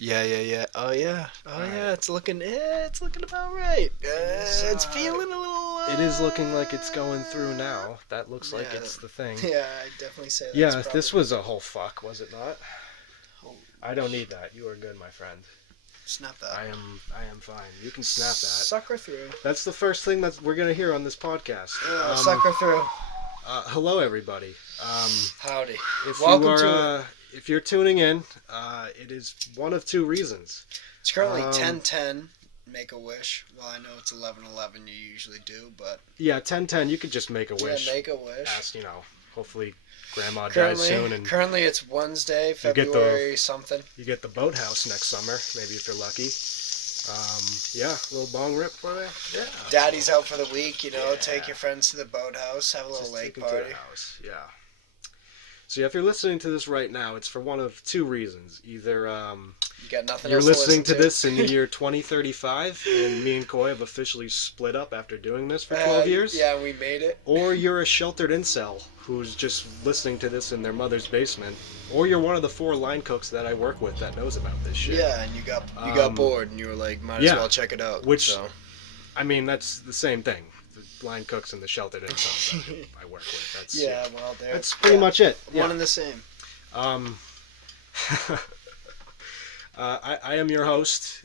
Yeah. Oh yeah. It's looking about right. It's feeling a little. It is looking like it's going through now. That looks like it's the thing. Yeah, I'd definitely say that. Yeah, this was a whole fuck, was it not? I don't need that. You are good, my friend. Snap that. I am fine. You can snap that. Sucker through. That's the first thing that we're gonna hear on this podcast. Sucker through. Hello, everybody. Howdy. Welcome to. If you're tuning in, it is one of two reasons. It's currently 10:10. Make a wish. Well, I know it's 11:11. You usually do, but yeah, 10:10. You could just make a wish. Yeah, make a wish. Ask, hopefully, Grandma dies soon, and currently it's Wednesday, February something. You get the boathouse next summer, maybe if you're lucky. Yeah, a little bong rip for you. Yeah. Daddy's out for the week. Take your friends to the boathouse, have a little lake party. To the house. Yeah. So if you're listening to this right now, it's for one of two reasons. Either you got nothing you're else listening to to this in the year 2035, and me and Coy have officially split up after doing this for 12 years. Yeah, we made it. Or you're a sheltered incel who's just listening to this in their mother's basement. Or you're one of the 4 line cooks that I work with that knows about this shit. Yeah, and you got bored, and you were like, might as well check it out. I mean, that's the same thing. The line cooks and the sheltered incels that I work with. That's pretty much it. One and the same. I am your host,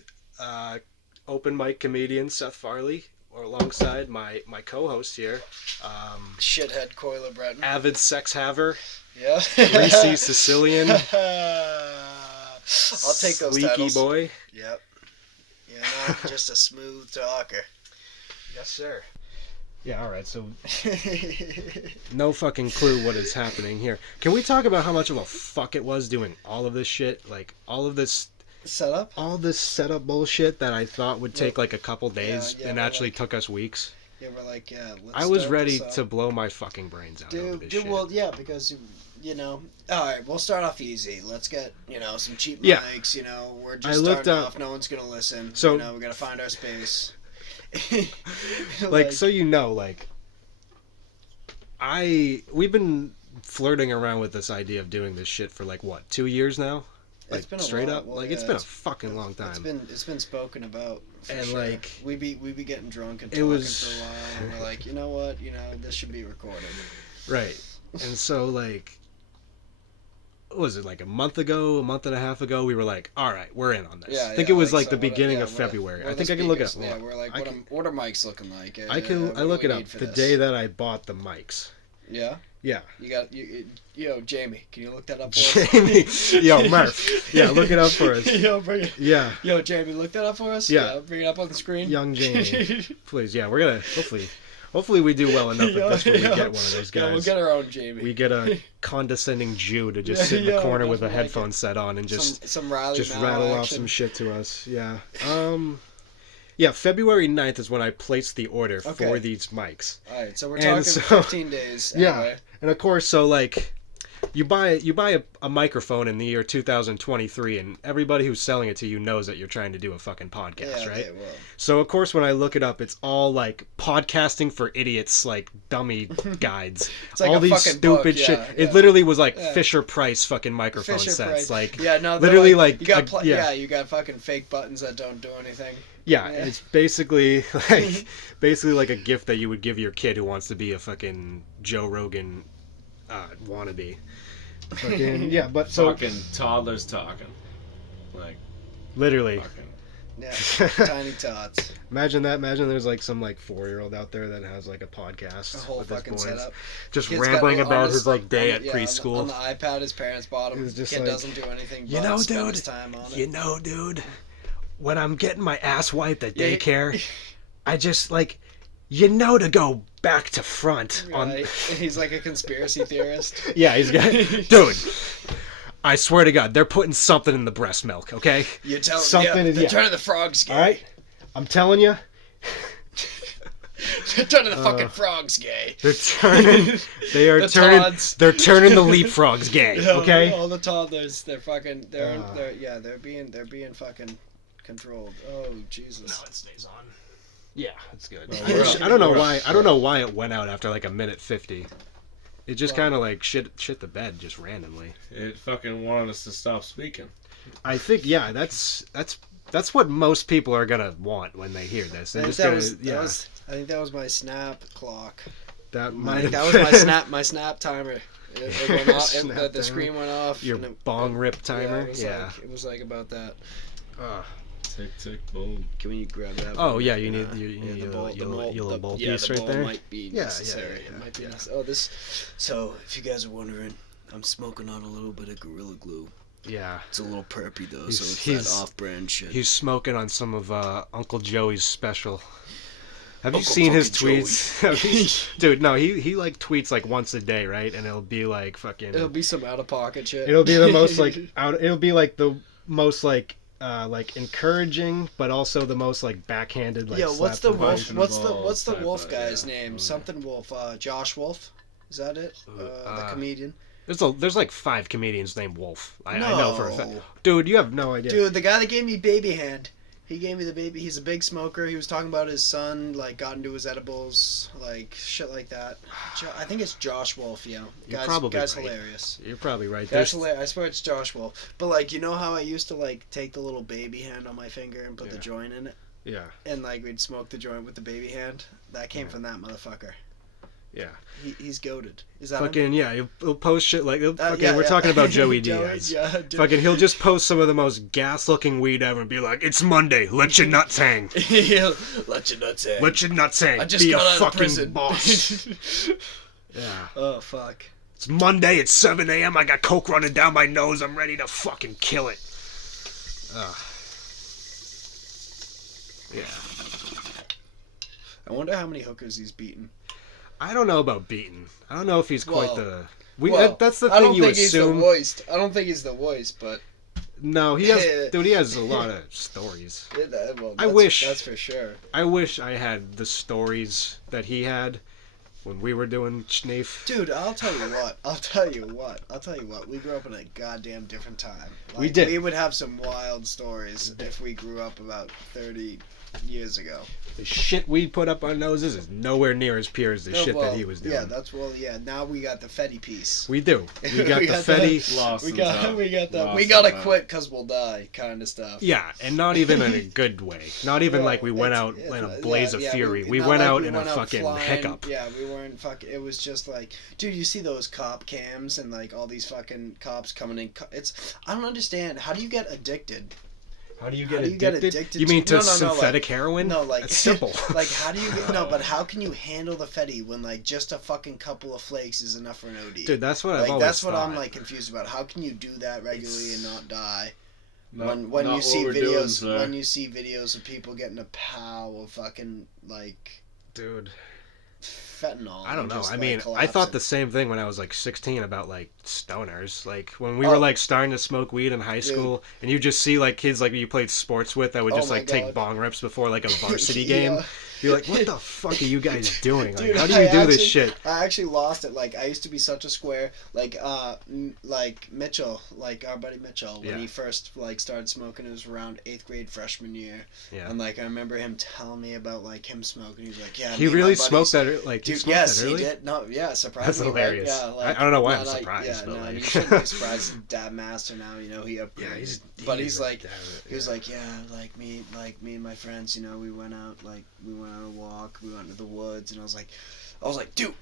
open mic comedian Seth Farley, or alongside my co-host here, shithead Coiler Breton, avid sex haver, yeah, greasy Sicilian, I'll take those sleeky titles. Boy. Yep. Just a smooth talker. Yes, sir. Yeah, alright, so no fucking clue what is happening here. Can we talk about how much of a fuck it was doing all of this shit? Like, all of this setup? All this setup bullshit that I thought would take like a couple days and actually took us weeks. Yeah, we're like, I was ready to blow my fucking brains out over this shit. Well, yeah, because, alright, we'll start off easy. Let's get, some cheap mics, we're just starting off, no one's gonna listen. So, we gotta find our space. We've been flirting around with this idea of doing this shit for 2 years now? It's been straight up. It's been a fucking long time. It's been spoken about. And sure. we be getting drunk and talking for a while, and we're like, you know what, this should be recorded. Right. And so what was it, a month and a half ago, we were like, all right, we're in on this. I think it was the beginning of February. I think I can look it up. Yeah, we're like, what are mics looking like? I look it up the day that I bought the mics. Yeah? Yeah. Jamie, can you look that up for us? Jamie, Murph. Yeah, look it up for us. Bring it. Yeah. Jamie, look that up for us? Yeah. Bring it up on the screen. Young Jamie. Please, yeah, we're gonna, hopefully we do well enough at this when we get one of those guys. Yeah, we'll get our own Jamie. We get a condescending Jew to just sit in the corner with a headphone set on and just rattle off some shit to us. Yeah. Yeah, February 9th is when I placed the order for these mics. Alright, so we're talking 15 days. Anyway. Yeah, and of course, you buy a microphone in the year 2023, and everybody who's selling it to you knows that you're trying to do a fucking podcast, right? They will. So of course, when I look it up, it's all podcasting for idiots, dummy guides. It's like all a these fucking stupid book, shit. yeah. It literally was Fisher Price fucking microphone sets. Literally you got fucking fake buttons that don't do anything. Yeah, it's basically like a gift that you would give your kid who wants to be a fucking Joe Rogan wannabe. Fucking, yeah, but so fucking toddlers talking, literally. Fucking. Yeah, tiny tots. Imagine that. Imagine there's some 4-year-old out there that has a podcast. A whole with fucking his boys, setup. Just rambling about his day at preschool. On the iPad his parents bought him. Kid doesn't do anything but spend his time on it. Dude. When I'm getting my ass wiped at daycare, I just to go back to front. Right. He's like a conspiracy theorist. Yeah, he's got. Dude, I swear to God, they're putting something in the breast milk. Okay. You tell something. They're turning the frogs gay. All right, I'm telling you. They're turning the fucking frogs gay. They're turning. They are turning. Tods. They're turning the leapfrogs gay. Okay. All the toddlers. They're fucking. They're being fucking controlled. Oh Jesus. No, it stays on. Yeah, that's good. Well, I don't know why it went out after a minute 50. It just kind of shit the bed just randomly. It fucking wanted us to stop speaking. I think that's what most people are gonna want when they hear this. I think that was my snap clock. That was my snap timer. It went off. The screen went off. Your bong rip timer. Yeah, it was like about that. Tick tick boom. Can we grab that? Oh yeah, you need the bolt piece right there. Might be necessary. It might be necessary. Oh, So if you guys are wondering, I'm smoking on a little bit of Gorilla Glue. Yeah. It's a little perpy though, so it's that off-brand shit. He's smoking on some of Uncle Joey's special. Have you seen his tweets? Dude, no, he like tweets like once a day, right? And it'll be like fucking. It'll be some out-of-pocket shit. It'll be the most like It'll be like the most like encouraging, but also the most like backhanded. Like, what's the wolf? What's the wolf guy's name? Something Wolf. Josh Wolf. Is that it? The comedian. There's like 5 comedians named Wolf. I know for a fact. Dude, you have no idea. Dude, the guy that gave me baby hand. He gave me the baby. He's a big smoker. He was talking about his son, like, got into his edibles, like, shit like that. I think it's Josh Wolf, yeah. Guy's hilarious. You're probably right. Guy's hilarious. I swear it's Josh Wolf. But, like, you know how I used to, like, take the little baby hand on my finger and put the joint in it? Yeah. And, like, we'd smoke the joint with the baby hand? That came from that motherfucker. Yeah. He's goated. Is that fucking him? Yeah, he'll post shit like we're talking about Joey Diaz. Fucking he'll just post some of the most gas looking weed ever and be like, "It's Monday, let your nuts hang." Let your nuts hang. Let your nuts hang. I just got out of prison. Boss. Yeah. Oh fuck. It's Monday, it's 7 a.m. I got coke running down my nose, I'm ready to fucking kill it. Yeah. I wonder how many hookers he's beaten. I don't know about beaten. I don't know if he's quite the. That's the thing you assume. I don't think he's the worst, but. No, he has. Dude, he has a lot of stories. That's for sure. I wish I had the stories that he had when we were doing Schneef. Dude, I'll tell you what. We grew up in a goddamn different time. Like, we did. We would have some wild stories if we grew up about 30 years ago. The shit we put up our noses is nowhere near as pure as the shit that he was doing. Yeah, now we got the Fetty piece. We do. We got the Fetty. We gotta quit because we'll die kind of stuff. Yeah, and not even in a good way. Not even like we went out in a blaze of fury. We went out in a fucking hiccup. Yeah, we weren't fucking. It was just like, dude, you see those cop cams and like all these fucking cops coming in. I don't understand. How do you get addicted? How do you get addicted? You mean to synthetic heroin? No, like it's simple. Like how do you get but how can you handle the Fetty when like just a fucking couple of flakes is enough for an OD? Dude, that's what I've always thought. I'm like confused about. How can you do that regularly and not die? When you see videos of people getting a pow of fucking like dude fentanyl. I don't know. I mean, I thought the same thing when I was like 16 about like stoners. Like when we were like starting to smoke weed in high school, and you just see like kids like you played sports with that would just like take bong rips before like a varsity game. You're like, what the fuck are you guys doing? Like, dude, how do you do this shit? I actually lost it. Like, I used to be such a square. Like Mitchell, like our buddy Mitchell, when he first like started smoking, it was around 8th grade freshman year. Yeah. And like I remember him telling me about like him smoking. He was like, yeah. He really smoked that. Like, dude, yes, he did. No, yeah, surprisingly. That's hilarious. Right? Yeah, like, I don't know why I'm surprised. Yeah, you shouldn't be surprised. He's dad master now. You know, he upgraded. But he's like, he was like, yeah, like me and my friends. You know, we went out on a walk. We went to the woods, and I was like, dude,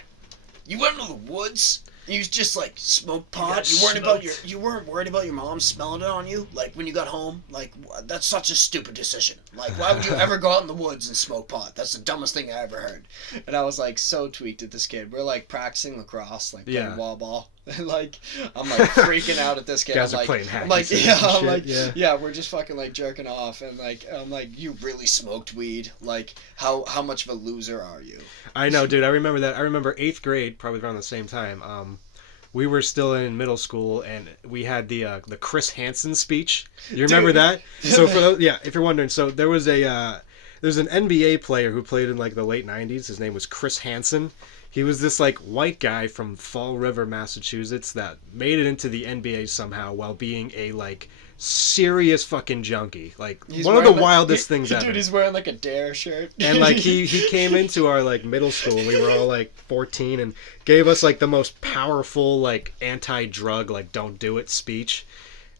you went to the woods? You just like smoked pot? You weren't worried about your mom smelling it on you? Like when you got home? Like that's such a stupid decision. Like why would you ever go out in the woods and smoke pot? That's the dumbest thing I ever heard. And I was like so tweaked at this kid. We're like practicing lacrosse, like playing wall ball. And like I'm like freaking out at this kid. Guys are playing hacky we're just fucking like jerking off, and like I'm like, you really smoked weed? Like how much of a loser are you? I know, dude. I remember that. I remember 8th grade, probably around the same time. We were still in middle school, and we had the Chris Hansen speech. You remember that? So for those, if you're wondering, so there's an NBA player who played in like the late 90s. His name was Chris Hansen. He was this like white guy from Fall River, Massachusetts that made it into the NBA somehow while being a like serious fucking junkie. Like one of the wildest things ever. Dude, he's wearing like a Dare shirt. And like he came into our like middle school, and we were all like 14, and gave us like the most powerful like anti-drug like don't do it speech.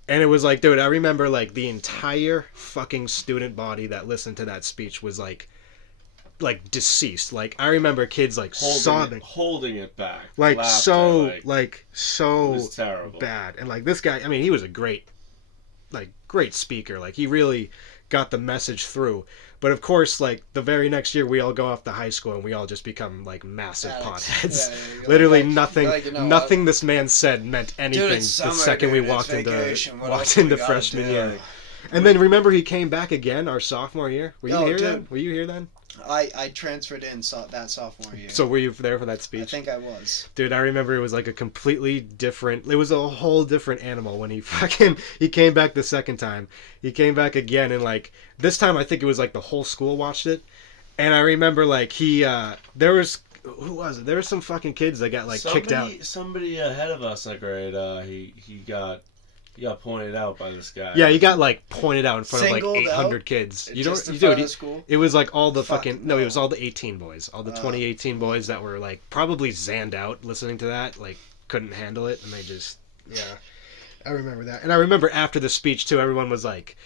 And it was like, dude, I remember like the entire fucking student body that listened to that speech was like deceased. Like I remember kids like holding it back, like so it was terrible. Bad. And like this guy, I mean, he was a great speaker. Like he really got the message through. But of course, like the very next year, we all go off to high school and we all just become like massive potheads. Yeah, Literally nothing. Like, nothing this man said meant anything. Dude, the second we walked into freshman year. And then remember, he came back again our sophomore year. Were you here then? Were you here then? I transferred in that sophomore year. So were you there for that speech? I think I was. Dude, I remember it was like a completely different... It was a whole different animal when he came back the second time. He came back again, and like this time I think it was like the whole school watched it. And I remember like there was... Who was it? There were some fucking kids that got like kicked out. Somebody ahead of us, like he got pointed out by this guy. Yeah, he got like pointed out in front of like 800 kids. It was like all the it was all the 18 boys, all the 2018 boys that were like probably zanned out listening to that, like couldn't handle it, and they just I remember that. And I remember after the speech too, everyone was like,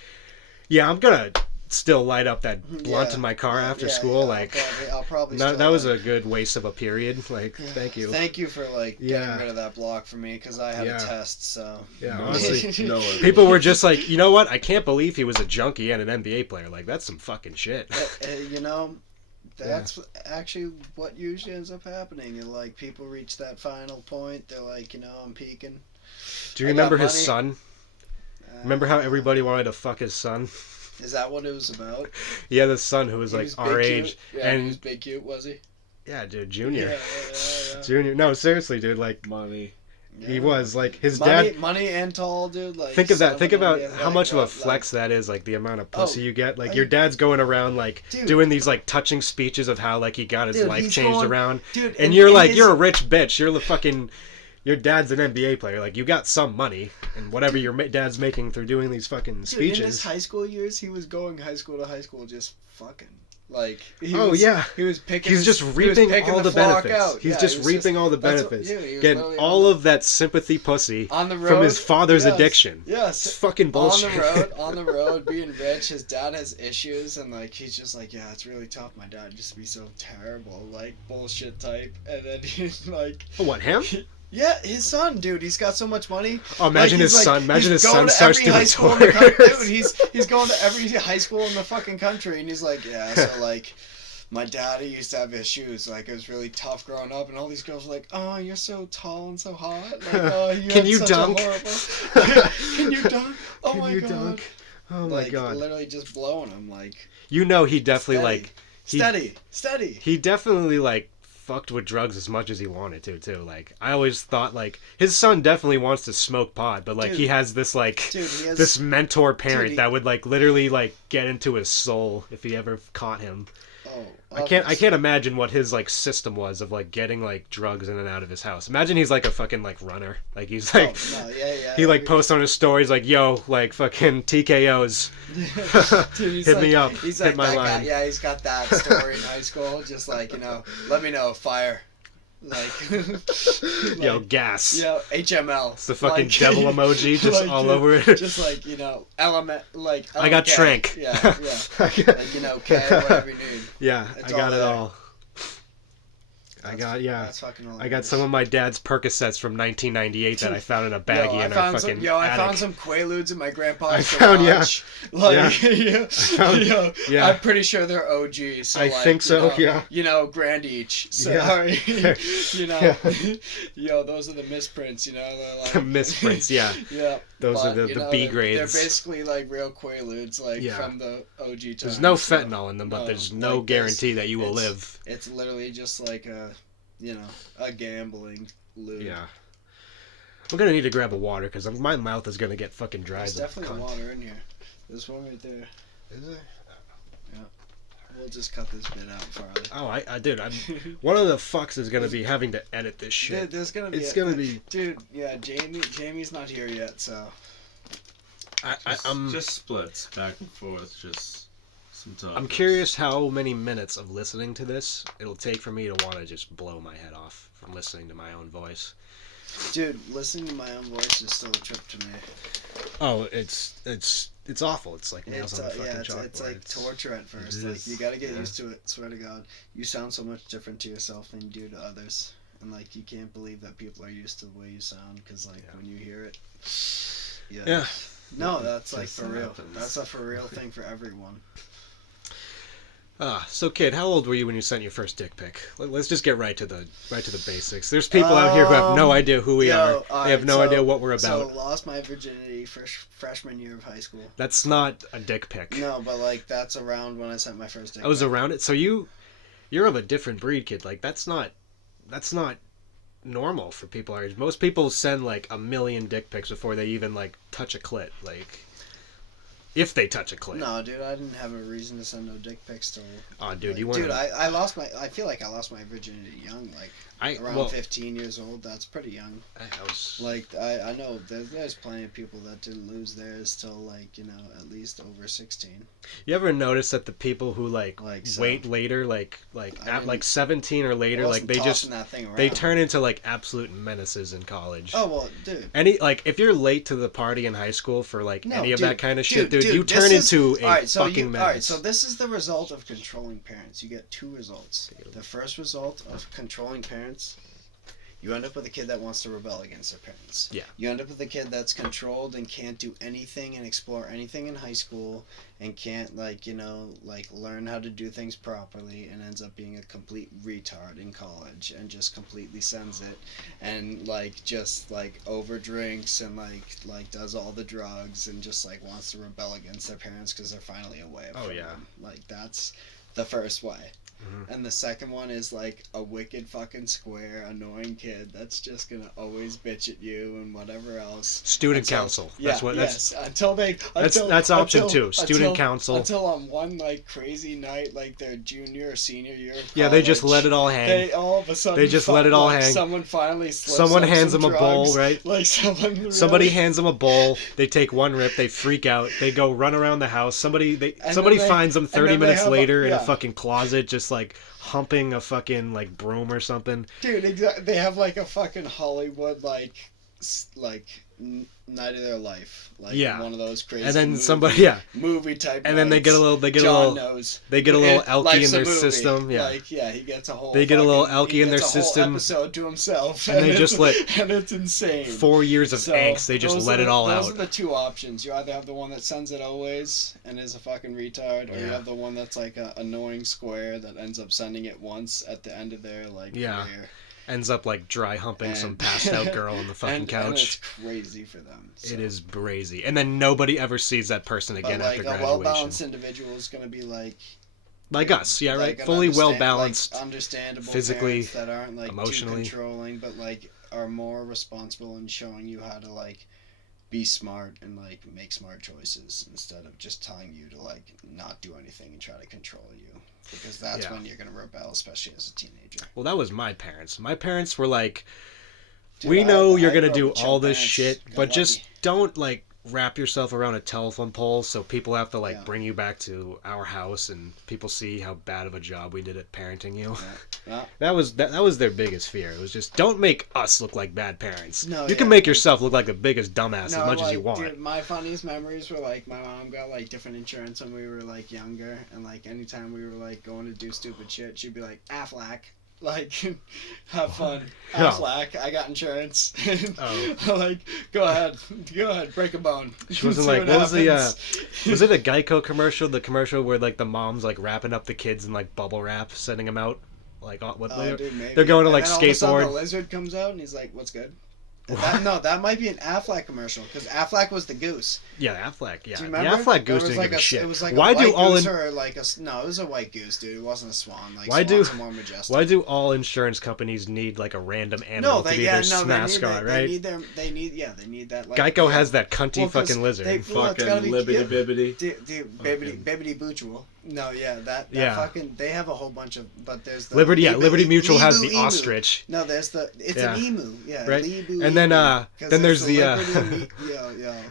"Yeah, I'm gonna still light up that blunt in my car after school." I'll probably that was a good waste of a period. Like, thank you for like getting rid of that block for me, because I had a test. So honestly, people were just like, you know what, I can't believe he was a junkie and an NBA player. Like, that's some fucking shit. That's actually what usually ends up happening, and like people reach that final point, they're like, I'm peaking. Do you remember his son? Remember how everybody wanted to fuck his son? Is that what it was about? He had a son who was like our age. Yeah, and he was big cute, was he? Yeah, dude, Junior. Yeah. Junior. No, seriously, dude, like money. Yeah. He was like his dad. Money and tall, dude. Like, think of that. Think about how much of a flex that is. Like the amount of pussy you get. Like your dad's going around like doing these like touching speeches of how like he got his life changed around. Dude, and you're like, you're a rich bitch. You're the fucking. Your dad's an NBA player. Like, you got some money, and whatever your dad's making through doing these fucking speeches. In his high school years, he was going high school to high school just fucking. Like, he was picking. He's just reaping all the benefits. He's just reaping all the benefits. Getting all of that sympathy pussy on the road, from his father's addiction. Yes. It's fucking bullshit. On the road, being rich. His dad has issues, and like he's just like, yeah, it's really tough. My dad just be so terrible, like bullshit type. And then he's like, what, him? Yeah, his son, dude. He's got so much money. Oh, imagine his son. Imagine his son starts doing tours. Dude, he's going to every high school in the fucking country, and he's like, yeah. So like, my daddy used to have issues. Like, it was really tough growing up, and all these girls were like, "Oh, you're so tall and so hot. Like, oh, can you dunk? Can you dunk? Oh can my you god. Dunk? Oh my god. Literally just blowing him like. He definitely steady. He definitely fucked with drugs as much as he wanted to too. Like, I always thought like his son definitely wants to smoke pot, but like he has this this mentor parent that would literally get into his soul if he ever caught him. I can't imagine what his system was of getting drugs in and out of his house. Imagine he's a fucking runner. Like he's he posts on his stories yo fucking TKOs. Dude, hit me up. He's hit my line. Guy, he's got that story in high school. Just let me know, fire. Yo, gas. Yo, HML. It's the fucking devil emoji just all over it. Just element, I got Trank. Yeah. K, whatever you need. Yeah, I got it all. I got some of my dad's Percocets from 1998 that I found in a baggie in our fucking attic. I found some Quaaludes in my grandpa's garage. I'm pretty sure they're OGs. So I think so. grand each. So, those are the misprints. The misprints. Yeah. Yeah. Those are the B grades. They're basically real Quaaludes, from the OG times. There's no fentanyl in them, but there's no guarantee that you will live. It's literally just a gambling loot. Yeah. I'm gonna need to grab a water because my mouth is gonna get fucking dry. There's definitely water in here. There's one right there. Is there? Yeah. We'll just cut this bit out, Farley. Oh, I did. One of the fucks is gonna be having to edit this shit. Dude, there's gonna be. It's gonna be. Dude, yeah, Jamie's not here yet, so. I'm just splits back and forth, just. I'm curious how many minutes of listening to this it'll take for me to want to just blow my head off from listening to my own voice. Dude, listening to my own voice is still a trip to me. Oh, it's awful. It's like nails on a fucking chalkboard. It's like torture at first. Like, you gotta get used to it. Swear to God, you sound so much different to yourself than you do to others, and like you can't believe that people are used to the way you sound because like when you hear it, yeah. No, that's like for real. That's a for real thing for everyone. So kid, how old were you when you sent your first dick pic? Let's just get right to the basics. There's people out here who have no idea who we are. They have no idea what we're about. So lost my virginity freshman year of high school. That's not a dick pic. No, but like that's around when I sent my first dick pic. I was around it. So you're of a different breed, kid. Like that's not normal for people our age. Most people send like 1 million dick pics before they even like touch a clit. Like if they touch a clit. No, dude, I didn't have a reason to send no dick pics till. Oh, dude, like, you weren't. Dude, I feel like I lost my virginity young, like around 15 years old. That's pretty young. I know there's plenty of people that didn't lose theirs till like at least over 16. You ever notice that the people who wait later, at 17 or later, like they turn into like absolute menaces in college. Oh well, dude. If you're late to the party in high school for any of that kind of shit, dude, you turn into a fucking menace. Alright, so this is the result of controlling parents. You get two results. The first result of controlling parents, you end up with a kid that wants to rebel against their parents. Yeah. You end up with a kid that's controlled and can't do anything and explore anything in high school and can't learn how to do things properly and ends up being a complete retard in college and just completely sends it and just over drinks and does all the drugs and just wants to rebel against their parents because they're finally away from them. That's the first way. Mm-hmm. And the second one is a wicked fucking square, annoying kid that's just gonna always bitch at you and whatever else. Student council. That's option 2. Student council. Until on one crazy night, their junior or senior year of college, yeah, they just let it all hang. They all of a sudden let it all hang. Someone finally slips someone hands them a bowl, right? Somebody hands them a bowl. They take one rip. They freak out. They go run around the house. Somebody finds them 30 minutes later in a fucking closet, just humping a fucking broom or something. Dude, exactly. They have a fucking Hollywood night of their life, one of those crazy. And then movie type. And then they get a little elky in their system. Yeah, he gets a whole. They get a little elky in their system. Whole episode to himself, and they just and it's insane. 4 years of angst. They just let it all out. Those are the two options. You either have the one that sends it always and is a fucking retard, or you have the one that's a annoying square that ends up sending it once at the end of their career. Ends up dry humping some passed out girl on the fucking couch. And it's crazy for them. So. It is brazy. And then nobody ever sees that person again after graduation. A well-balanced individual is going to be like us, yeah, right? Fully well-balanced, understandable physically, that aren't emotionally too controlling, but are more responsible in showing you how to be smart and make smart choices instead of just telling you to not do anything and try to control you. Because that's when you're going to rebel, especially as a teenager. Well, that was my parents. My parents were we know you're going to do all this shit, but just don't, wrap yourself around a telephone pole so people have to, bring you back to our house and people see how bad of a job we did at parenting you. Yeah. That was their biggest fear. It was just, don't make us look like bad parents. You can make yourself look like the biggest dumbass as much as you want. Dude, my funniest memories were, my mom got, different insurance when we were, younger, and, anytime we were, going to do stupid shit, she'd be like, Aflac. Have fun. Aflac, I got insurance. Go ahead, break a bone. She wasn't what was was it a Geico commercial? The commercial where the mom's wrapping up the kids in bubble wrap, sending them out. They're going to skateboard. All of a sudden the lizard comes out and he's like, "What's good?" That might be an Aflac commercial because Aflac was the goose. Yeah, Aflac. Yeah, do you remember? The Aflac goose didn't give a shit. It was a why white do all goose or no? It was a white goose, dude. It wasn't a swan. Swans are more majestic. Why do all insurance companies need a random animal to be their mascot? Right? They need that. Geico has that cunty fucking lizard. Fucking libbity bibbity. Dude, bibbity boochul. No, yeah, that fucking, they have a whole bunch of, but there's the Liberty Mutual has the ostrich. No, it's an emu, right. Lebu, and then there's the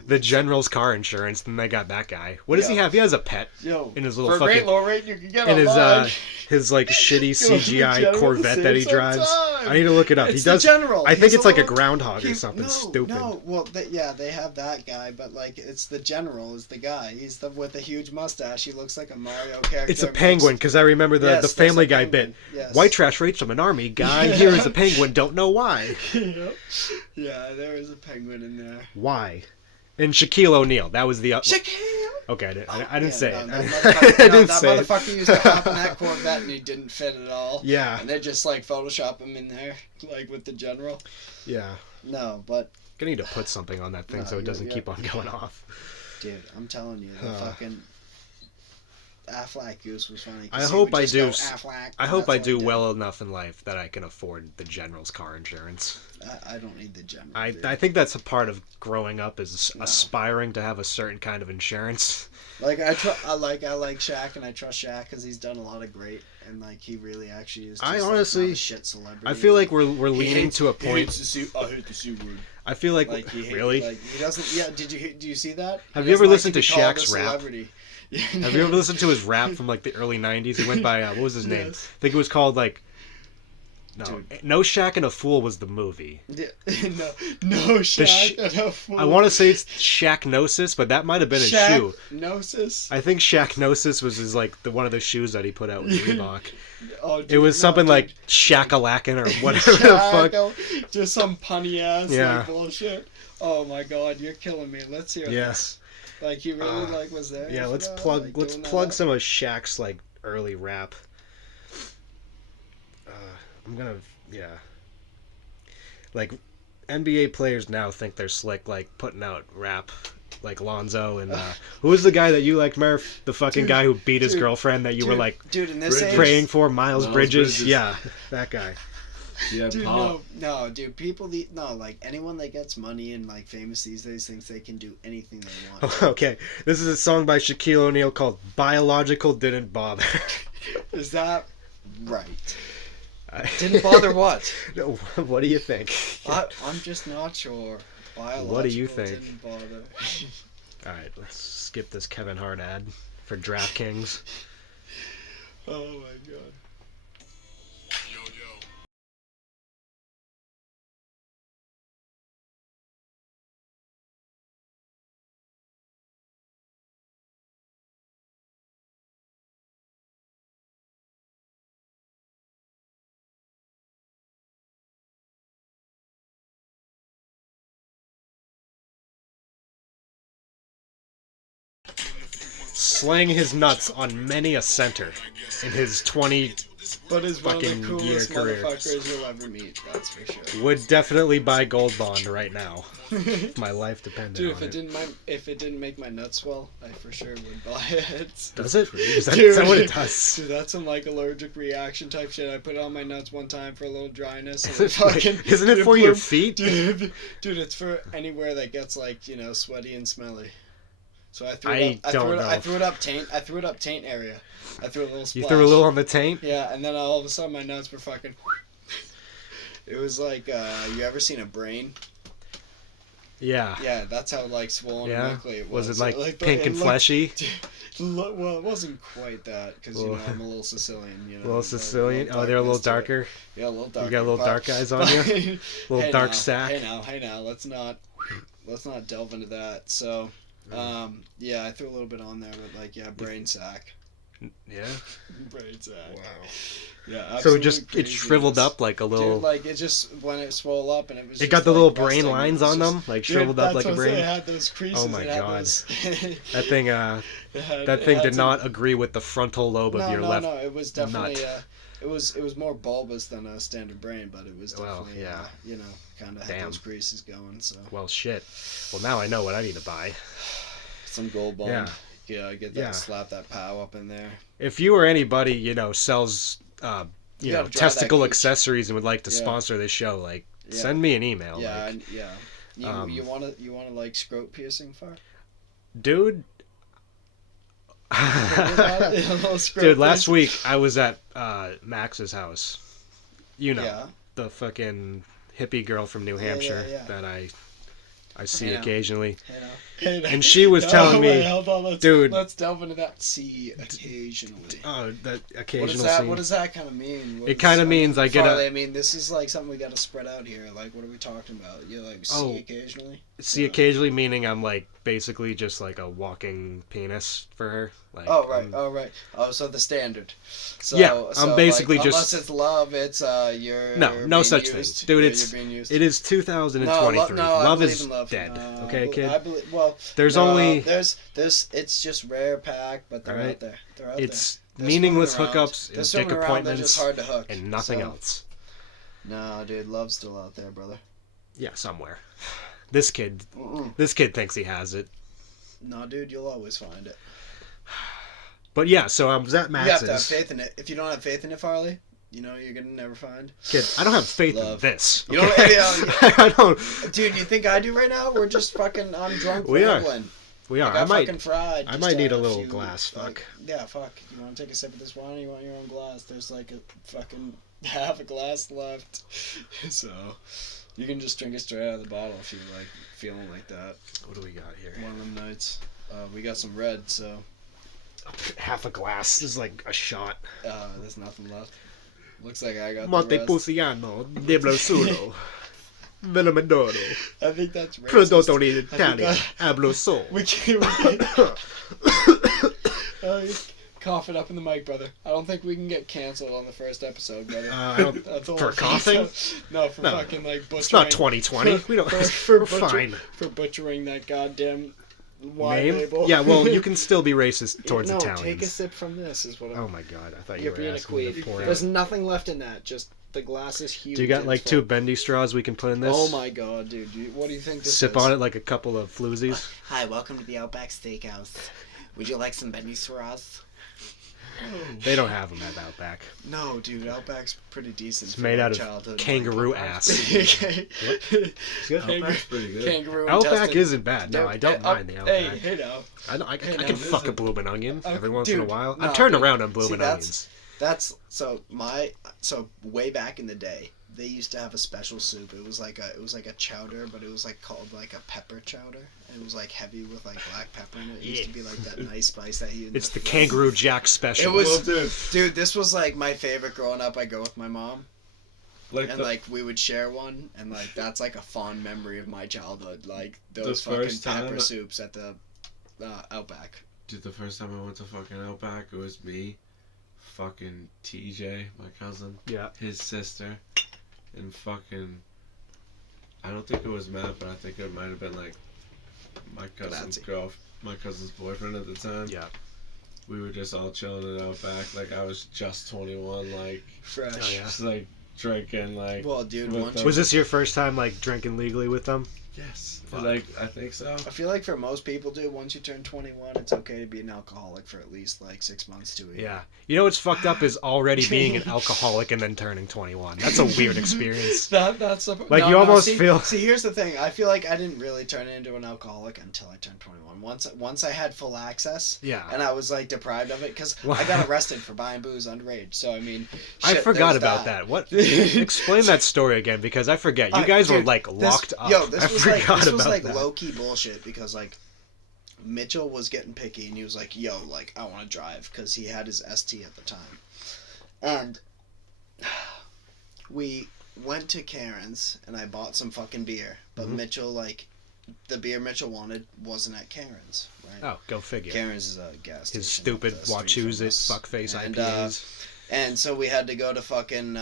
the General's car insurance. Then they got that guy. What does he have? He has a pet in his little for fucking. For a great low rate, you can get in his like shitty CGI Corvette that he drives. I need to look it up. It's he does. The General. I think it's like a groundhog or something stupid. No, well, they have that guy, but like it's the General is the guy. He's with the huge mustache. He looks like a Mario character. It's a penguin, because I remember the Family Guy bit. Yes. White trash rates from an army guy. Here is a penguin. Don't know why. Yep. Yeah, there is a penguin in there. Why? And Shaquille O'Neal. That was the. Shaquille. Okay, I didn't say it. That motherfucker used to hop in that Corvette and he didn't fit at all. Yeah. And they just like Photoshop him in there, like with the General. Yeah. No, but. Gonna need to put something on that thing so it doesn't keep on going off. Dude, I'm telling you, the fucking Affleck goose was funny. I hope I do. I hope I do well enough in life that I can afford the General's car insurance. I don't need the General. I think that's a part of growing up is aspiring to have a certain kind of insurance. Like I like Shaq, and I trust Shaq because he's done a lot of great, and like he really actually is. Just, I honestly, not a shit celebrity. I feel like we're leaning to a point. I hate the C word. I feel like really. Like he doesn't. Yeah. Do you see that? Have you ever listened to Shaq's rap? Have you ever listened to his rap from like the early '90s? He went by what was his name? I think it was called like. No Shaq and a Fool was the movie. Yeah, no Shaq and a Fool. I want to say it's Shaqnosis, but that might have been a shoe. Shaqnosis. I think Shaqnosis was his like one of the shoes that he put out with Reebok. Oh, dude, it was something like Shakalackin' or whatever the fuck. Just some punny ass like bullshit. Oh my god, you're killing me. Let's hear this. Like he really was there. Yeah, let's plug some of Shaq's like early rap. I'm gonna like NBA players now think they're slick, like putting out rap, like Lonzo and who was the guy that you liked, Murph? The fucking guy who beat his girlfriend that you were like in this praying for, Miles Bridges. Yeah, that guy. Yeah, dude, no, dude. People, like anyone that gets money and like famous these days thinks they can do anything they want. Okay, this is a song by Shaquille O'Neal called "Biological Didn't Bother." Is that right? Didn't bother what? What do you think? I'm just not sure. Biological what do you think? Didn't bother. Alright, let's skip this Kevin Hart ad for DraftKings. Oh my god. Slaying his nuts on many a center in his 20 but is one fucking of the coolest year career. Motherfuckers you'll ever meet, that's for sure. Would definitely buy Gold Bond right now. If my life depended Dude, on it. If it didn't make my nuts swell, I for sure would buy it. Does it? Is that what it does? Dude, that's some like allergic reaction type shit. I put it on my nuts one time for a little dryness. Isn't it for your feet? Dude, it's for anywhere that gets like, sweaty and smelly. So I threw it up taint area. I threw a little splash. You threw a little on the taint? Yeah, and then all of a sudden my nuts were fucking... It was like, you ever seen a brain? Yeah. Yeah, that's how like swollen and wrinkly it was. Was it like pink and fleshy? Well, it wasn't quite that, because I'm a little Sicilian. A little Sicilian? Oh, they're a little darker? Yeah, a little darker. You got little dark guys on you? Little dark sack? Hey now, let's not delve into that. So... yeah, I threw a little bit on there, but brain sack. Yeah? Brain sack. Wow. Yeah, so it shriveled up like a little... Dude, it just, when it swelled up and it was It got the little brain lines on them? Like shriveled up like a brain? It had those creases. Oh my god. That thing did not agree with the frontal lobe of your left No, it was definitely... nut. It was more bulbous than a standard brain, but it was definitely, kind of had those creases going, so... Well, shit. Well, now I know what I need to buy. Some Gold Bond. Yeah, get that, slap that POW up in there. If you or anybody, sells, testicle accessories and would like to sponsor this show, send me an email. Yeah, You wanna like scrote piercing for? Dude... Dude, last week I was at Max's house. You know, the fucking hippie girl from New Hampshire that I see occasionally. And she was telling me, hold on, dude, let's delve into that. See occasionally. Oh, that occasional. What does that kind of mean? It kind of means I get I mean, this is like something we got to spread out here. Like, what are we talking about? You like see occasionally? See occasionally meaning I'm like basically just like a walking penis for her. Like, right. Oh, so the standard. So, yeah, I'm basically like, just. Unless it's love, it's you're. No such thing, dude. It is 2023. Love is dead. Okay, kid. There's only there's it's just rare pack, but they're out there. It's meaningless hookups and dick appointments. Just hard to hook, and nothing else. No, dude, love's still out there, brother. Yeah, somewhere. This kid thinks he has it. No, dude, you'll always find it. But yeah, so I was at Max's. You have to have faith in it. If you don't have faith in it, Farley, you know you're gonna never find. Kid, I don't have faith in this. You know, I don't. Dude, you think I do right now? We're just fucking. I'm drunk. We are. We are. I might. Fried. I might need a little glass. Fuck. Yeah, fuck. You want to take a sip of this wine? Or you want your own glass? There's like a fucking half a glass left, so you can just drink it straight out of the bottle if you like feeling like that. What do we got here? One of them nights. We got some red, so. Half a glass. This is like a shot. There's nothing left. Looks like I got Montepulciano, Neblosulo, Venomedoro. I think that's racist. Prodotto in Italia, hablo so. We can't. Cough it up in the mic, brother. I don't think we can get canceled on the first episode, brother. For coughing? No, fucking like butchering. It's not 2020. We don't. We're fine. For butchering that goddamn wine label. Yeah, well, you can still be racist towards Italians. Take a sip from this. Is what. Oh my god, I thought you were asking me to pour out. There's nothing left in that. Just the glass is huge. Do you got like 2 bendy straws we can put in this? Oh my god, dude! What do you think this is? Sip on it like a couple of floozies. Hi, welcome to the Outback Steakhouse. Would you like some bendy straws? They don't have them at Outback. No, dude, Outback's pretty decent. It's made out of kangaroo ass. Outback's pretty good. Kangaroo Outback isn't bad. No, I don't mind the Outback. Hey, now. I can fuck a bloomin' onion every once in a while. I've turned around on bloomin' onions. That's so way back in the day. They used to have a special soup. It was like a chowder, but it was like called like a pepper chowder. It was like heavy with like black pepper in it. It used to be like that nice spice that you. It's the Kangaroo Jack special. It was, dude. This was like my favorite growing up. I go with my mom, like we would share one, and like that's like a fond memory of my childhood. Like those fucking pepper soups at the Outback. Dude, the first time I went to fucking Outback, it was me, fucking TJ, my cousin, his sister. And fucking, I don't think it was Matt, but I think it might have been like my cousin's boyfriend at the time. Yeah. We were just all chilling it out back. Like I was just 21, like fresh. Oh, yeah. Just like drinking, like. Well, dude, was this your first time like drinking legally with them? Yes. Like I think so. I feel like for most people, dude, once you turn 21, it's okay to be an alcoholic for at least like 6 months to a year. Yeah. You know what's fucked up is already being an alcoholic and then turning 21. That's a weird experience. That's like you almost feel. See, here's the thing. I feel like I didn't really turn into an alcoholic until I turned 21. Once I had full access. Yeah. And I was like deprived of it because I got arrested for buying booze underage. So I mean. I forgot about that. What? Explain that story again because I forget. You guys were like locked up. Yo, this was like that. low key bullshit because like Mitchell was getting picky and he was like, yo, like I want to drive because he had his ST at the time. And we went to Karen's and I bought some fucking beer, but Mitchell, like the beer Mitchell wanted wasn't at Karen's, right? Oh, go figure. Karen's is a gas station. His stupid Wachusett fuckface IPAs. And so we had to go to fucking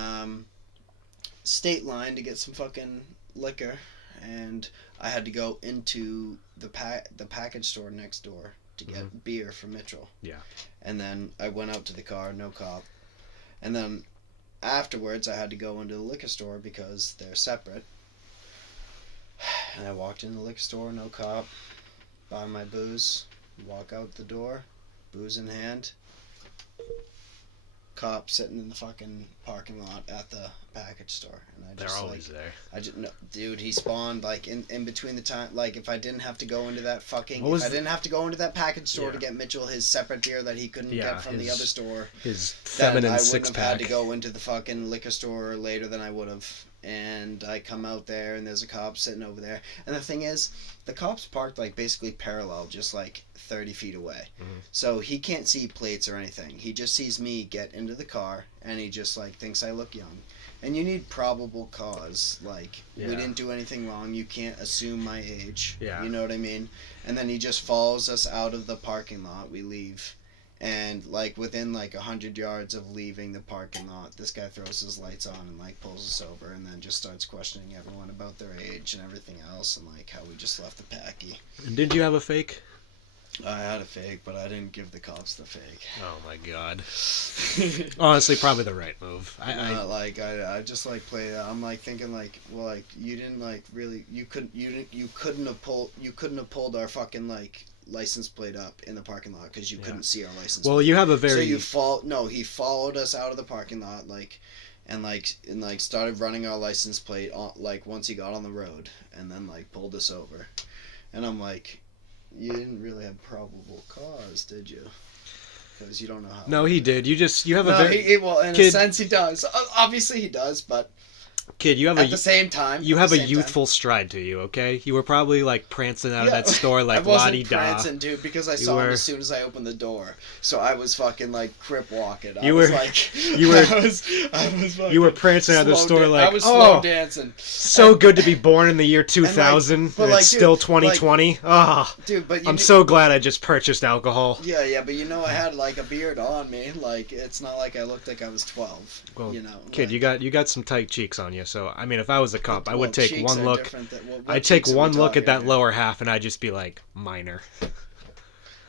State Line to get some fucking liquor, and I had to go into the package store next door to get beer for Mitchell. Yeah. And then I went out to the car, no cop. And then afterwards I had to go into the liquor store because they're separate. And I walked in the liquor store, no cop, buy my booze, walk out the door, booze in hand. cop sitting in the fucking parking lot at the package store, and I just they're always there. I just no, dude, he spawned like in between the time, like if I didn't have to go into that fucking if I didn't have to go into that package store to get Mitchell his separate beer that he couldn't get from the other store, his feminine six pack, I wouldn't have had to go into the fucking liquor store later than I would have. And I come out there, and there's a cop sitting over there. And the thing is, the cop's parked like basically parallel, just like 30 feet away. Mm-hmm. So he can't see plates or anything. He just sees me get into the car, and he just like thinks I look young. And you need probable cause. Like, we didn't do anything wrong. You can't assume my age. Yeah. You know what I mean? And then he just follows us out of the parking lot. We leave. And, like, within, like, 100 yards of leaving the parking lot, this guy throws his lights on and, like, pulls us over and then just starts questioning everyone about their age and everything else and, like, how we just left the packy. And didn't you have a fake? I had a fake, but I didn't give the cops the fake. Oh, my God. Honestly, probably the right move. I just, like, played I'm, like, thinking, like, well, like, you didn't, like, really, you couldn't have pulled our fucking, like, license plate up in the parking lot because you couldn't see our license plate. You have a very... So he followed us out of the parking lot, and started running our license plate on, like, once he got on the road, and then, like, pulled us over. And I'm like, you didn't really have probable cause, did you? Because you don't know how... No, he did. You have a very... in a sense he does. Obviously he does, but... Kid, you have at the same time. You have a youthful stride to you, okay? You were probably like prancing out of that store like la-di-da. I wasn't prancing, dude, because I saw him as soon as I opened the door. So I was fucking like crip walking. You were prancing out of the store like, I was slow dancing. So good to be born in the year 2000. But it's still 2020. Dude, but I'm so glad I just purchased alcohol. Yeah, but I had like a beard on me. Like, it's not like I looked like I was 12. Well, kid, like, you got some tight cheeks on you. So I mean, if I was a cop, I would take one look. I'd take one look at that lower half, and I'd just be like, minor.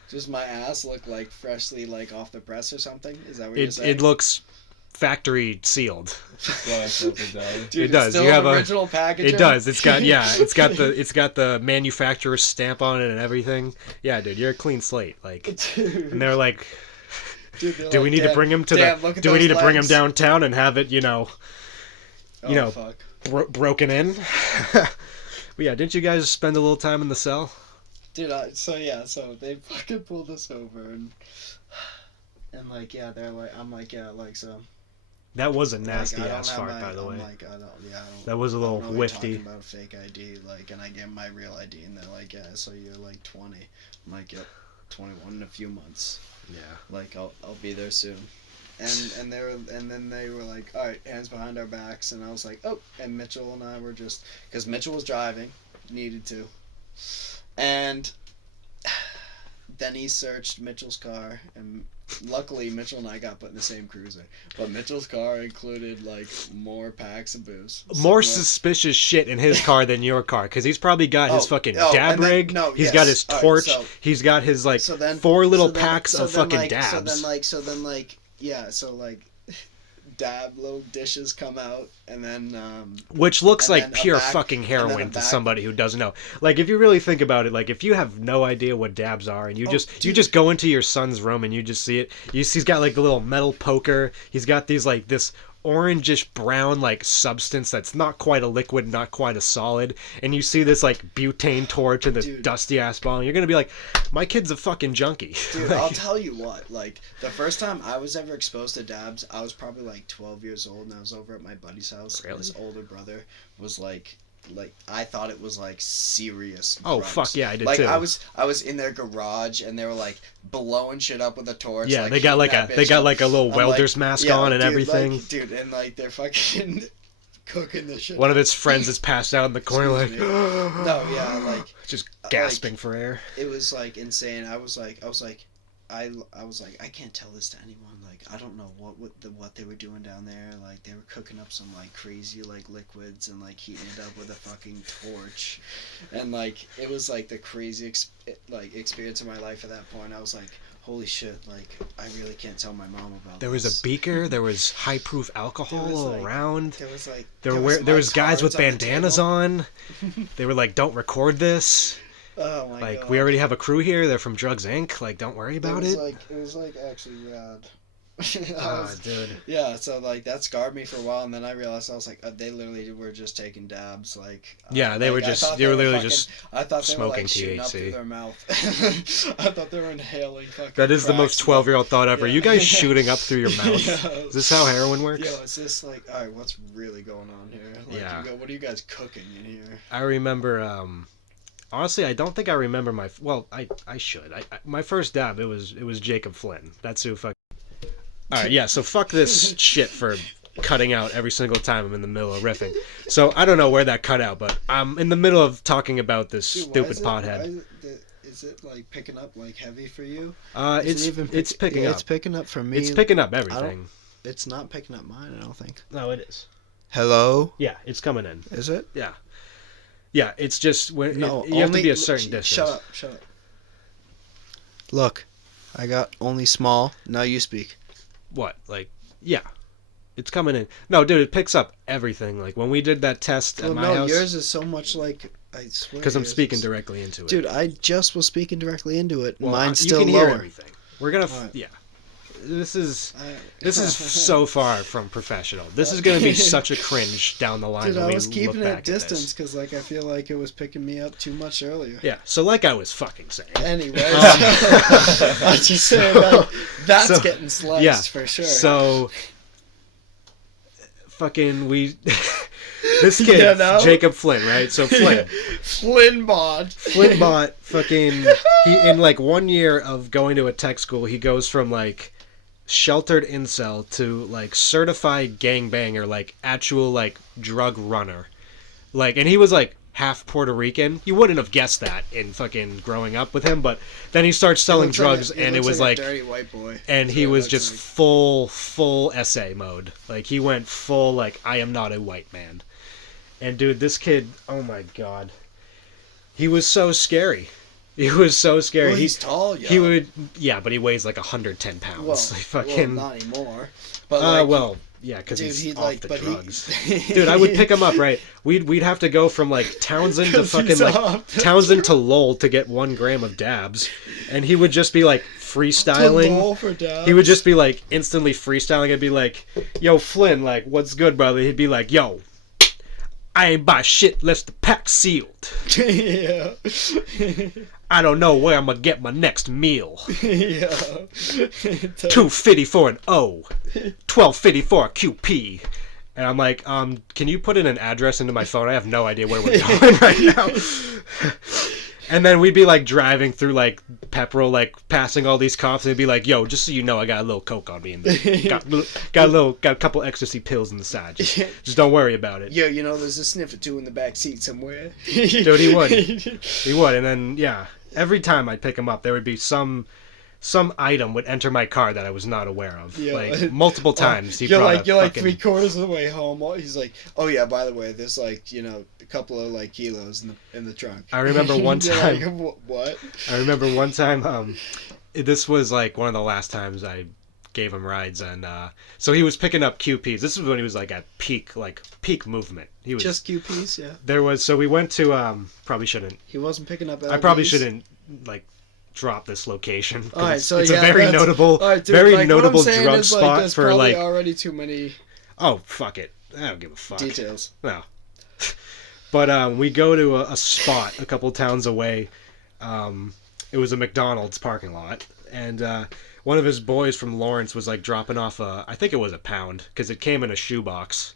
Does my ass look like freshly like off the press or something? Is that what you're saying? It looks factory sealed. Dude, it does. Still you have original packaging. It does. It's got the manufacturer's stamp on it and everything. Yeah, dude, you're a clean slate. Like, and they're like, do we need to bring him do we need to bring him downtown and have it, broken in? But yeah, didn't you guys spend a little time in the cell? Dude, so they fucking pulled us over and like, yeah, they're like, I'm like, yeah, like, so. That was a nasty ass fart, by the way. Like, that was a little whiffy. Talking about fake ID, like, and I gave my real ID, and they're like, yeah, so you're like 20. I'm like, yep, 21 in a few months. Yeah. Like, I'll be there soon. And then they were like, all right, hands behind our backs, and I was like, oh, and Mitchell and I were just, because Mitchell was driving, needed to, and then he searched Mitchell's car, and luckily Mitchell and I got put in the same cruiser, but Mitchell's car included like more packs of booze, more suspicious shit in his car than your car, because he's probably got his fucking dab rig, he's got his torch, he's got his like 4 little packs of fucking dabs. So then yeah, so like dab little dishes come out, and then which looks like pure fucking heroin to somebody who doesn't know. Like, if you really think about it, like, if you have no idea what dabs are, and you just go into your son's room and you just see it, he's got like a little metal poker, he's got these like this orangish brown like substance that's not quite a liquid, not quite a solid, and you see this like butane torch and this dusty ass ball, and you're gonna be like, my kid's a fucking junkie. Dude, I'll tell you what, like, the first time I was ever exposed to dabs, I was probably like 12 years old, and I was over at my buddy's house. Really? His older brother was like I thought it was like serious drugs. Oh fuck yeah, I did too. Like, I was in their garage, and they were like blowing shit up with a torch. Yeah, like, they got like a little welder's mask on and everything. Like, dude, and like they're fucking cooking this shit. One of his friends is passed out in the corner, like no, yeah, like just gasping for air. It was like insane. I was like, I can't tell this to anyone. Like, I don't know what they were doing down there. Like, they were cooking up some like crazy like liquids and like heating it up with a fucking torch, and like it was like the crazy experience of my life at that point. I was like, holy shit! Like, I really can't tell my mom about. There was a beaker. There was high proof alcohol around. There was guys with bandanas on. They were like, "Don't record this." Oh my God. God. We already have a crew here. They're from Drugs Inc. Like, don't worry about it. It was like actually rad. Dude. Yeah, so like that scarred me for a while, and then I realized I was like, they literally were just taking dabs, like. Yeah, they were just. They were literally just. I thought they were like shooting up through their mouth. I thought they were inhaling fucking. That is the most 12-year-old thought ever. You guys shooting up through your mouth. Yeah. Is this how heroin works? Yo, is this like, all right, what's really going on here? Like, yeah. What are you guys cooking in here? I remember. Honestly, I don't think I remember my. Well, I should. My first dab, it was Jacob Flynn. That's who fuck. All right, yeah. So fuck this shit for cutting out every single time I'm in the middle of riffing. So I don't know where that cut out, but I'm in the middle of talking about this stupid pothead. Is it like picking up like heavy for you? It's picking up. It's picking up for me. It's picking up everything. It's not picking up mine, I don't think. No, it is. Hello? Yeah, it's coming in. Is it? Yeah. Yeah, it's just when you have to be a certain distance. Shut up. Look, I got only small. Now you speak. What? Like, yeah. It's coming in. No, dude, it picks up everything. Like, when we did that test at my house... yours is so much like... I swear. Because I'm speaking directly into it. Dude, I just was speaking directly into it. Well, mine's still you can lower. Hear everything. We're gonna... Yeah. This is so far from professional. This is going to be such a cringe down the line. Dude, I was keeping it distance because, like, I feel like it was picking me up too much earlier. Yeah. So, like I was fucking saying. Anyways, I just saying like, that's getting sliced for sure. So, fucking this kid, Jacob Flynn, right? So Flynn. Flynn fucking. He in like 1 year of going to a tech school, he goes from like sheltered incel to like certified gangbanger, like actual like drug runner, like, and he was like half Puerto Rican. You wouldn't have guessed that in fucking growing up with him, but then he starts selling drugs, and it was like a dirty white boy, and he was just like full essay mode. Like he went full like I am not a white man, and dude, this kid, oh my god, he was so scary. He was so scary. Well, he's tall, yeah. He would, yeah, but he weighs like 110 pounds. Well, like fucking. Well, not anymore. But like, well, yeah, because he's off like, the drugs. Dude, I would pick him up, right? We'd have to go from like Townsend to fucking like Townsend to Lowell to get 1 gram of dabs, and he would just be like freestyling. To Lowell for dabs. He would just be like instantly freestyling. I'd be like, "Yo, Flynn, like, what's good, brother?" He'd be like, "Yo, I ain't buy shit unless the pack's sealed." Yeah. I don't know where I'm gonna get my next meal. Yeah. $2.50 for an O, $12.50 for a QP. And I'm like, can you put in an address into my phone? I have no idea where we're going right now. And then we'd be like driving through like Pepperell, like passing all these cops, and they'd be like, "Yo, just so you know, I got a little coke on me, and got a couple ecstasy pills in the side. Just don't worry about it." Yo, you know, there's a sniff or two in the back seat somewhere. Dude, he would, and then yeah, every time I'd pick him up, there would be some item would enter my car that I was not aware of. Yeah. Like multiple times. You're like 3/4 of the way home. He's like, "Oh yeah, by the way, there's like, you know, a couple of like kilos in the trunk." I remember one time. Like, what? I remember one time. This was like one of the last times I gave him rides, and so he was picking up QPs. This was when he was like at peak movement. He was just QPs, yeah. There was we went to probably shouldn't. He wasn't picking up LDs. I probably shouldn't like drop this location. All right, so it's a very notable, very notable drug spot there's for like already too many. Oh fuck it! I don't give a fuck. Details. No. But we go to a spot a couple towns away. It was a McDonald's parking lot, and one of his boys from Lawrence was like dropping off I think it was a pound, because it came in a shoebox,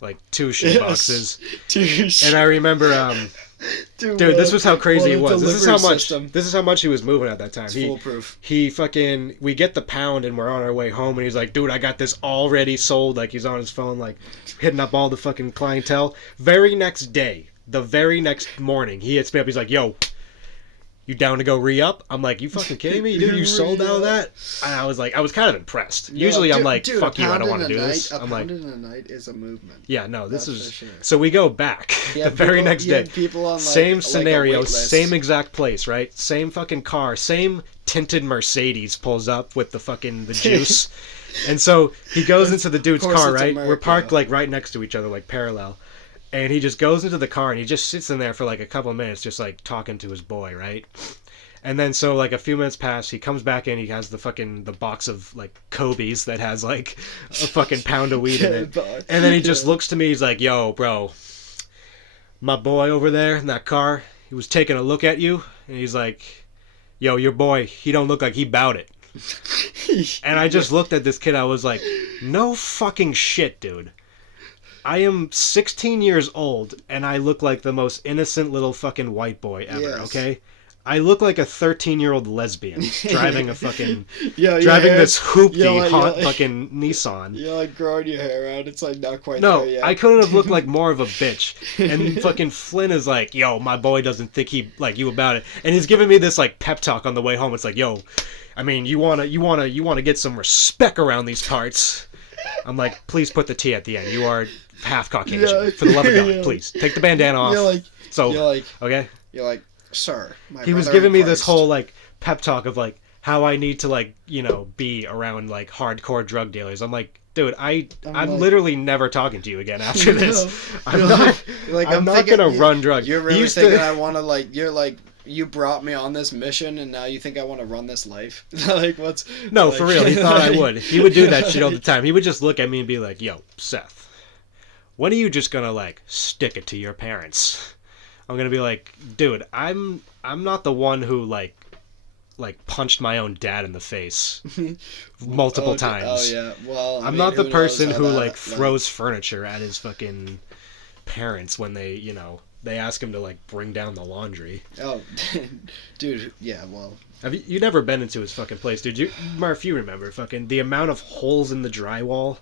like 2 shoeboxes. And I remember. Dude, this was how crazy it was. This is how much he was moving at that time. It's foolproof. He fucking, we get the pound and we're on our way home, and he's like, "Dude, I got this already sold." Like he's on his phone, like hitting up all the fucking clientele. Very next day, the very next morning, he hits me up. He's like, "Yo, you down to go re-up?" I'm like, "You fucking kidding me? Dude, you sold out of that?" And I was kind of impressed. Usually I'm like, "Fuck you, I don't want to do this." I'm like, a pound in a night is a movement. Yeah, no, this is... Sure. So we go back the very next day. People on, like, same scenario, same exact place, right? Same fucking car, same tinted Mercedes pulls up with the juice. And so he goes into the dude's car, right? We're parked like right next to each other, like parallel. And he just goes into the car and he just sits in there for like a couple of minutes just like talking to his boy, right? And then so like a few minutes pass, he comes back in, he has the box of like Kobe's that has like a fucking pound of weed in it. And then he just looks to me, he's like, "Yo, bro, my boy over there in that car, he was taking a look at you," and he's like, "Yo, your boy, he don't look like he bout it." And I just looked at this kid, I was like, no fucking shit, dude. I am 16 years old, and I look like the most innocent little fucking white boy ever, okay? I look like a 13-year-old lesbian driving a fucking... driving this hoopty hot fucking Nissan. You're like growing your hair out, it's like not quite there yet. I couldn't have looked like more of a bitch. And fucking Flynn is like, "Yo, my boy doesn't think he like you about it." And he's giving me this like pep talk on the way home. It's like, "Yo, I mean, you wanna get some respect around these parts." I'm like, "Please put the T at the end. You are half Caucasian. For the love of God, please. Take the bandana off." Okay? You're like, "Sir, he was giving me this whole like pep talk of like how I need to like, be around like hardcore drug dealers. I'm like, dude, I'm like, literally never talking to you again after this. I'm not gonna run drugs. You're really thinking I want to like, you're like, you brought me on this mission and now you think I want to run this life? Like, what's... No, for real, he thought I would. He would do that shit all the time. He would just look at me and be like, "Yo, Seth, when are you just gonna like stick it to your parents?" I'm gonna be like, "Dude, I'm not the one who like punched my own dad in the face multiple times. Oh yeah, well, I'm not the person who like throws furniture at his fucking parents when they they ask him to like bring down the laundry." Oh, dude, yeah, well. Have you never been into his fucking place, dude? Murph, you remember fucking the amount of holes in the drywall?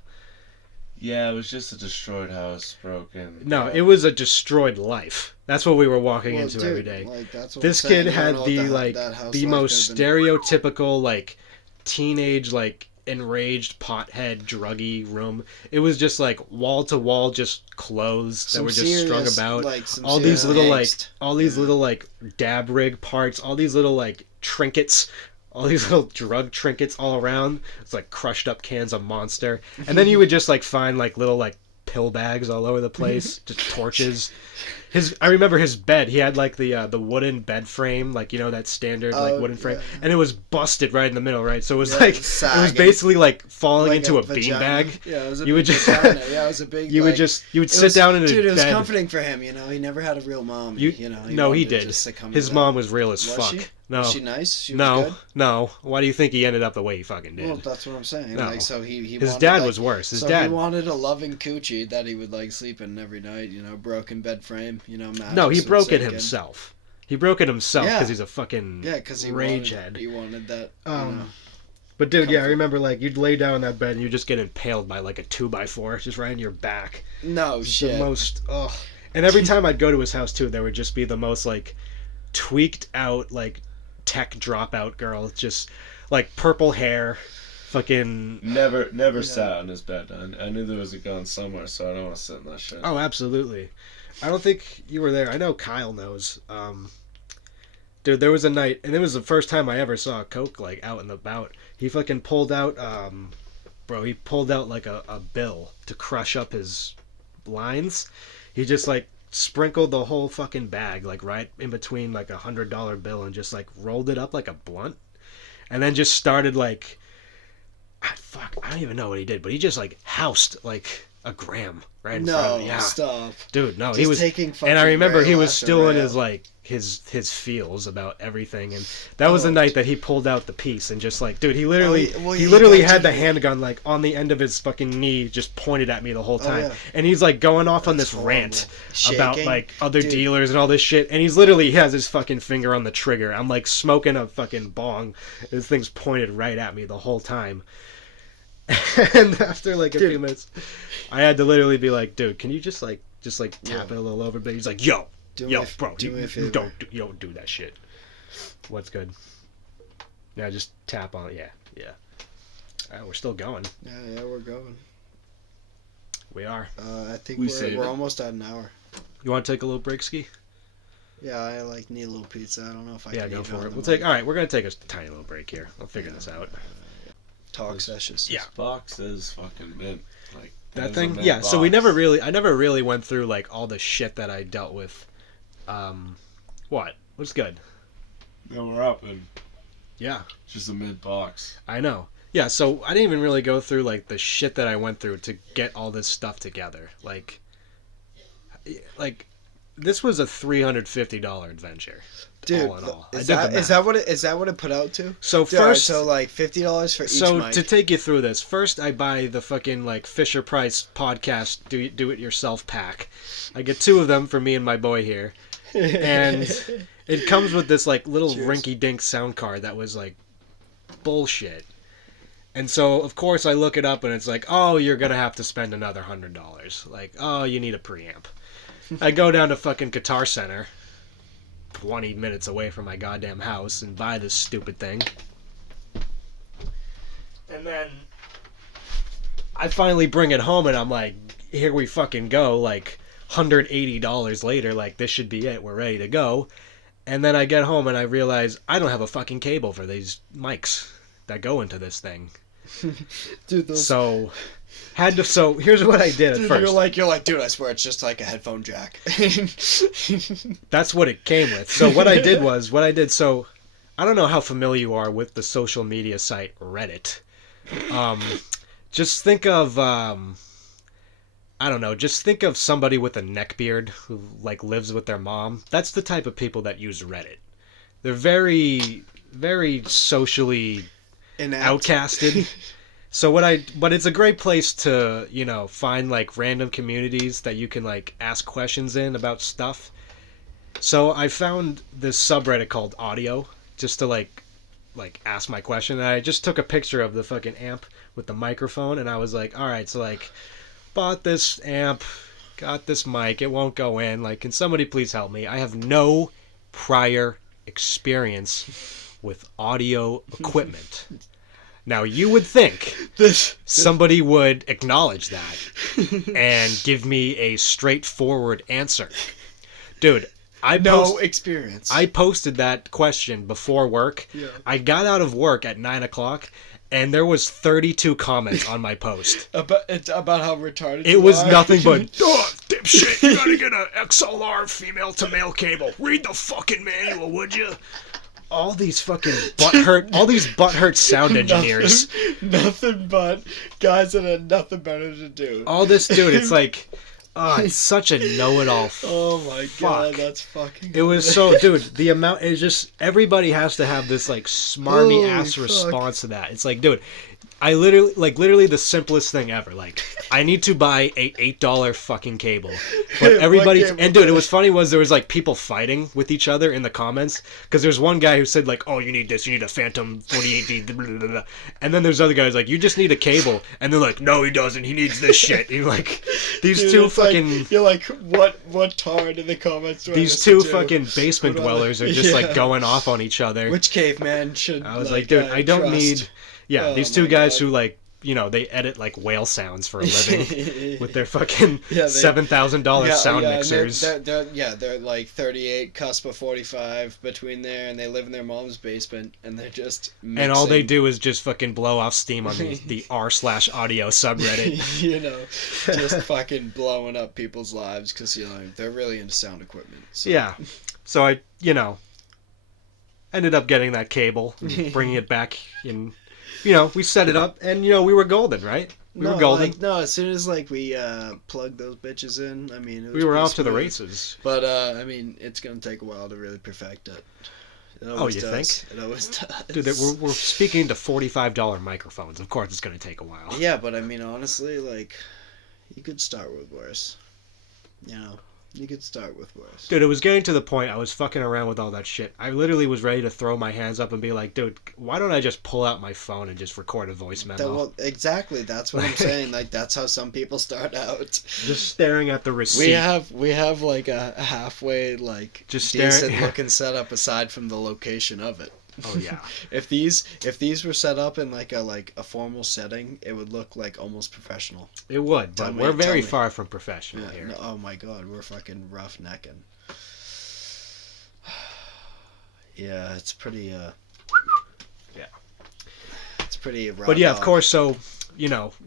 Yeah, it was just a destroyed house, broken. No, it was a destroyed life. That's what we were walking into every day. Like, that's what this kid had the most stereotypical like teenage like enraged pothead druggy room. It was just like wall to wall just clothes that were just strung about. Like, all these little like dab rig parts, all these little like trinkets. All these little drug trinkets all around. It's like crushed up cans of Monster. And then you would just like find like little like pill bags all over the place. Just torches. I remember his bed. He had like the wooden bed frame, like that standard like wooden frame, and it was busted right in the middle, right? So it was like sagging. It was basically like falling like into a beanbag. Yeah, it was a big vagina. Yeah, it was a big. You would sit down in a bed. Dude, it was comforting for him. He never had a real mom. No, he did. His mom was real as fuck. She? No. Was she nice? She was good? No. Why do you think he ended up the way he fucking did? Well, that's what I'm saying. No. Like, so he his wanted, dad like, was worse. He wanted a loving coochie that he would like sleep in every night. Broken bed frame. No, he broke it himself. He broke it himself because he's a fucking he ragehead. He wanted that. But dude, I remember like you'd lay down in that bed and you just get impaled by like a 2x4 just right in your back. No shit. The most. Ugh. And every time I'd go to his house too, there would just be the most like tweaked out like tech dropout girl, just like purple hair, fucking never sat on his bed. I knew there was a gun somewhere, so I don't want to sit in that shit. Oh, absolutely. I don't think you were there. I know Kyle knows. Dude, there was a night, and it was the first time I ever saw Coke like out and about. He fucking pulled out, he pulled out like a bill to crush up his lines. He just like sprinkled the whole fucking bag like right in between like $100 bill and just like rolled it up like a blunt, and then just started like, I don't even know what he did, but he just like housed like a gram right in front of me. Yeah. Stop. Dude, no, just he was taking and I remember he was still in rail. his like his feels about everything, and that was the night that he pulled out the piece and just like, dude, he literally had the handgun like on the end of his fucking knee just pointed at me the whole time. And he's like going off on this rant about like other dealers and all this shit, and he has his fucking finger on the trigger. I'm like smoking a fucking bong, this thing's pointed right at me the whole time. And after like a few minutes, I had to literally be like, dude, can you just tap it a little over? But he's like, yo, bro, you don't do that shit. What's good? Yeah, just tap on it. Yeah. We're still going. Yeah, we're going. We are. I think we're almost at an hour. You want to take a little break, Ski? Yeah, I like need a little pizza. I don't know if I can. Yeah, go for it. All right, we're gonna take a tiny little break here. I'll figure this out. Talk sessions. Yeah. This box is fucking mint. Like that thing. Yeah. Box. So I never really went through like all the shit that I dealt with. What's good? Then we're up and yeah, just a mid box. I know. Yeah, so I didn't even really go through like the shit that I went through to get all this stuff together. Like this was a $350 adventure. Dude, all in all. Is that what it put out to? So Dude, first, so like $50 for each so mic. to take you through this, first I buy the fucking like Fisher Price podcast do it yourself pack. I get 2 of them for me and my boy here, and it comes with this like little rinky dink sound card that was like bullshit. And so of course I look it up and it's like, oh, you're gonna have to spend another $100. Like, oh, you need a preamp. I go down to fucking Guitar Center, 20 minutes away from my goddamn house, and buy this stupid thing. And then I finally bring it home and I'm like, here we fucking go, like $180 later, like this should be it, we're ready to go. And then I get home and I realize I don't have a fucking cable for these mics that go into this thing. Dude, so here's what I did at first. You're like, dude, I swear it's just like a headphone jack. That's what it came with. So what I did, so I don't know how familiar you are with the social media site Reddit. Just think of just think of somebody with a neckbeard who like lives with their mom. That's the type of people that use Reddit. They're very, very socially outcasted. But it's a great place to, find like random communities that you can like ask questions in about stuff. So I found this subreddit called Audio just to like ask my question. And I just took a picture of the fucking amp with the microphone and I was like, all right, so like bought this amp, got this mic, it won't go in. Like, can somebody please help me? I have no prior experience with audio equipment. Now, you would think somebody would acknowledge that and give me a straightforward answer. Dude, experience. I posted that question before work. Yeah. I got out of work at 9 o'clock, and there was 32 comments on my post. about how retarded it was are. Nothing but, oh, dipshit, you gotta get an XLR female-to-male cable. Read the fucking manual, would you? All these fucking butthurt sound engineers. Nothing but guys that had nothing better to do. All this, dude, it's like, it's such a know-it-all. Oh my god, that's fucking. It was so, dude. The amount is just everybody has to have this like smarmy ass response to that. It's like, dude, I literally the simplest thing ever. Like, I need to buy a $8 fucking cable, but everybody and dude, it was funny was there was like people fighting with each other in the comments because there's one guy who said like, oh, you need this, you need a Phantom 48D, blah, blah, blah. And then there's other guys like, you just need a cable, and they're like, no, he doesn't, he needs this shit. And you're like, these dude, two fucking. Like, you're like, what tard in the comments? These two fucking basement dwellers are just like going off on each other. Which caveman should? I was like, dude, I don't trust. Need. Yeah, these two guys who like, they edit like whale sounds for a living with their fucking $7,000 sound mixers. They're like 38 cusp of 45 between there, and they live in their mom's basement, and they're just mixing. And all they do is just fucking blow off steam on the r/audio subreddit. Just fucking blowing up people's lives because they're really into sound equipment. So. Yeah, so I ended up getting that cable, and bringing it back in. We set it up, and, we were golden, right? We were golden. As soon as, we plugged those bitches in, we were off to the races. But, it's going to take a while to really perfect it. It always does. It always does. Dude, we're speaking to $45 microphones. Of course it's going to take a while. Yeah, but, honestly, you could start with worse. You could start with worse. Dude, it was getting to the point I was fucking around with all that shit. I literally was ready to throw my hands up and be like, dude, why don't I just pull out my phone and just record a voice memo? Exactly. That's what I'm saying. That's how some people start out. Just staring at the receipt. We have a halfway, just decent looking setup aside from the location of it. Oh yeah. If these were set up in a formal setting, it would look almost professional. It would, but we're very far from professional here. No, oh my god, we're fucking roughnecking. Yeah, it's pretty. Yeah. It's pretty. But yeah, of course. So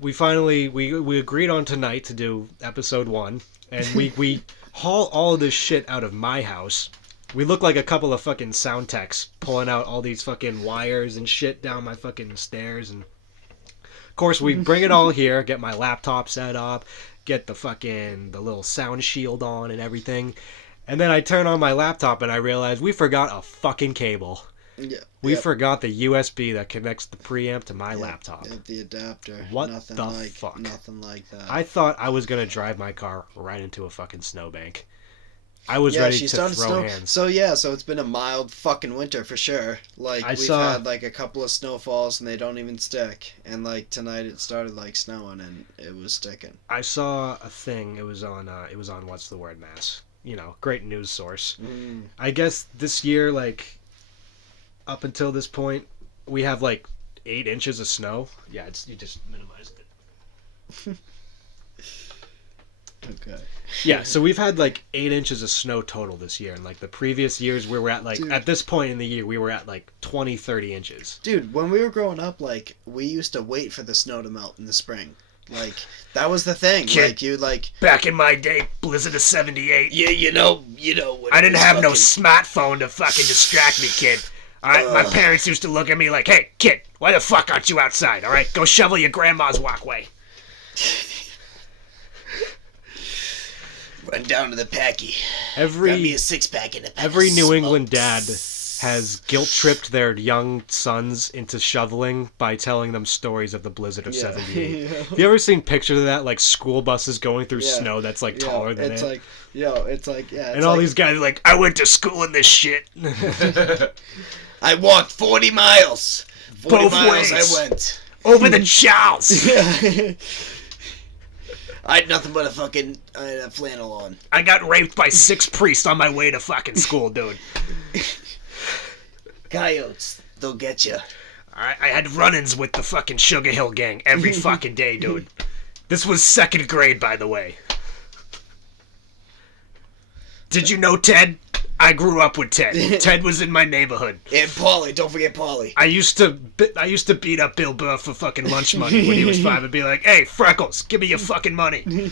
we finally we agreed on tonight to do episode 1, and we haul all of this shit out of my house. We look like a couple of fucking sound techs pulling out all these fucking wires and shit down my fucking stairs. And of course, we bring it all here, get my laptop set up, get the little sound shield on and everything. And then I turn on my laptop and I realize we forgot a fucking cable. Yeah. We forgot the USB that connects the preamp to my laptop. Yeah, the adapter. What the fuck? Nothing like that. I thought I was going to drive my car right into a fucking snowbank. I was ready to throw hands. So it's been a mild fucking winter for sure. Like, we've had like a couple of snowfalls and they don't even stick. And like tonight it started like snowing and it was sticking. I saw a thing. It was on What's the Word, Mass. You know, great news source. I guess this year, like, up until this point, we have like 8 inches of snow. Yeah, you just minimized it. Okay. Yeah, so we've had like 8 inches of snow total this year, and like the previous years we were at like, at this point in the year we were at like 20-30 inches. Dude, when we were growing up, like, we used to wait for the snow to melt in the spring. Like, that was the thing. Kid, like back in my day, blizzard of 78. Yeah, you know. I didn't have no smartphone to fucking distract me, kid. Alright, my parents used to look at me like, hey, kid, why the fuck aren't you outside? Alright, go shovel your grandma's walkway. Run down to the packy. Grab me a 6-pack in the pack. Every New England dad has guilt-tripped their young sons into shoveling by telling them stories of the blizzard of 78. Have you ever seen pictures of that, like school buses going through snow that's like taller than it? And all these guys are like, I went to school in this shit. I walked 40 miles. 40 Both miles ways. I went. Over the chows. I had nothing but a flannel on. I got raped by 6 priests on my way to fucking school, dude. Coyotes, they'll get you. I had run-ins with the fucking Sugar Hill gang every fucking day, dude. This was 2nd grade, by the way. Did you know Ted? I grew up with Ted. Ted was in my neighborhood. And Paulie, don't forget Paulie. I used to beat up Bill Burr for fucking lunch money when he was 5 and be like, hey, Freckles, give me your fucking money.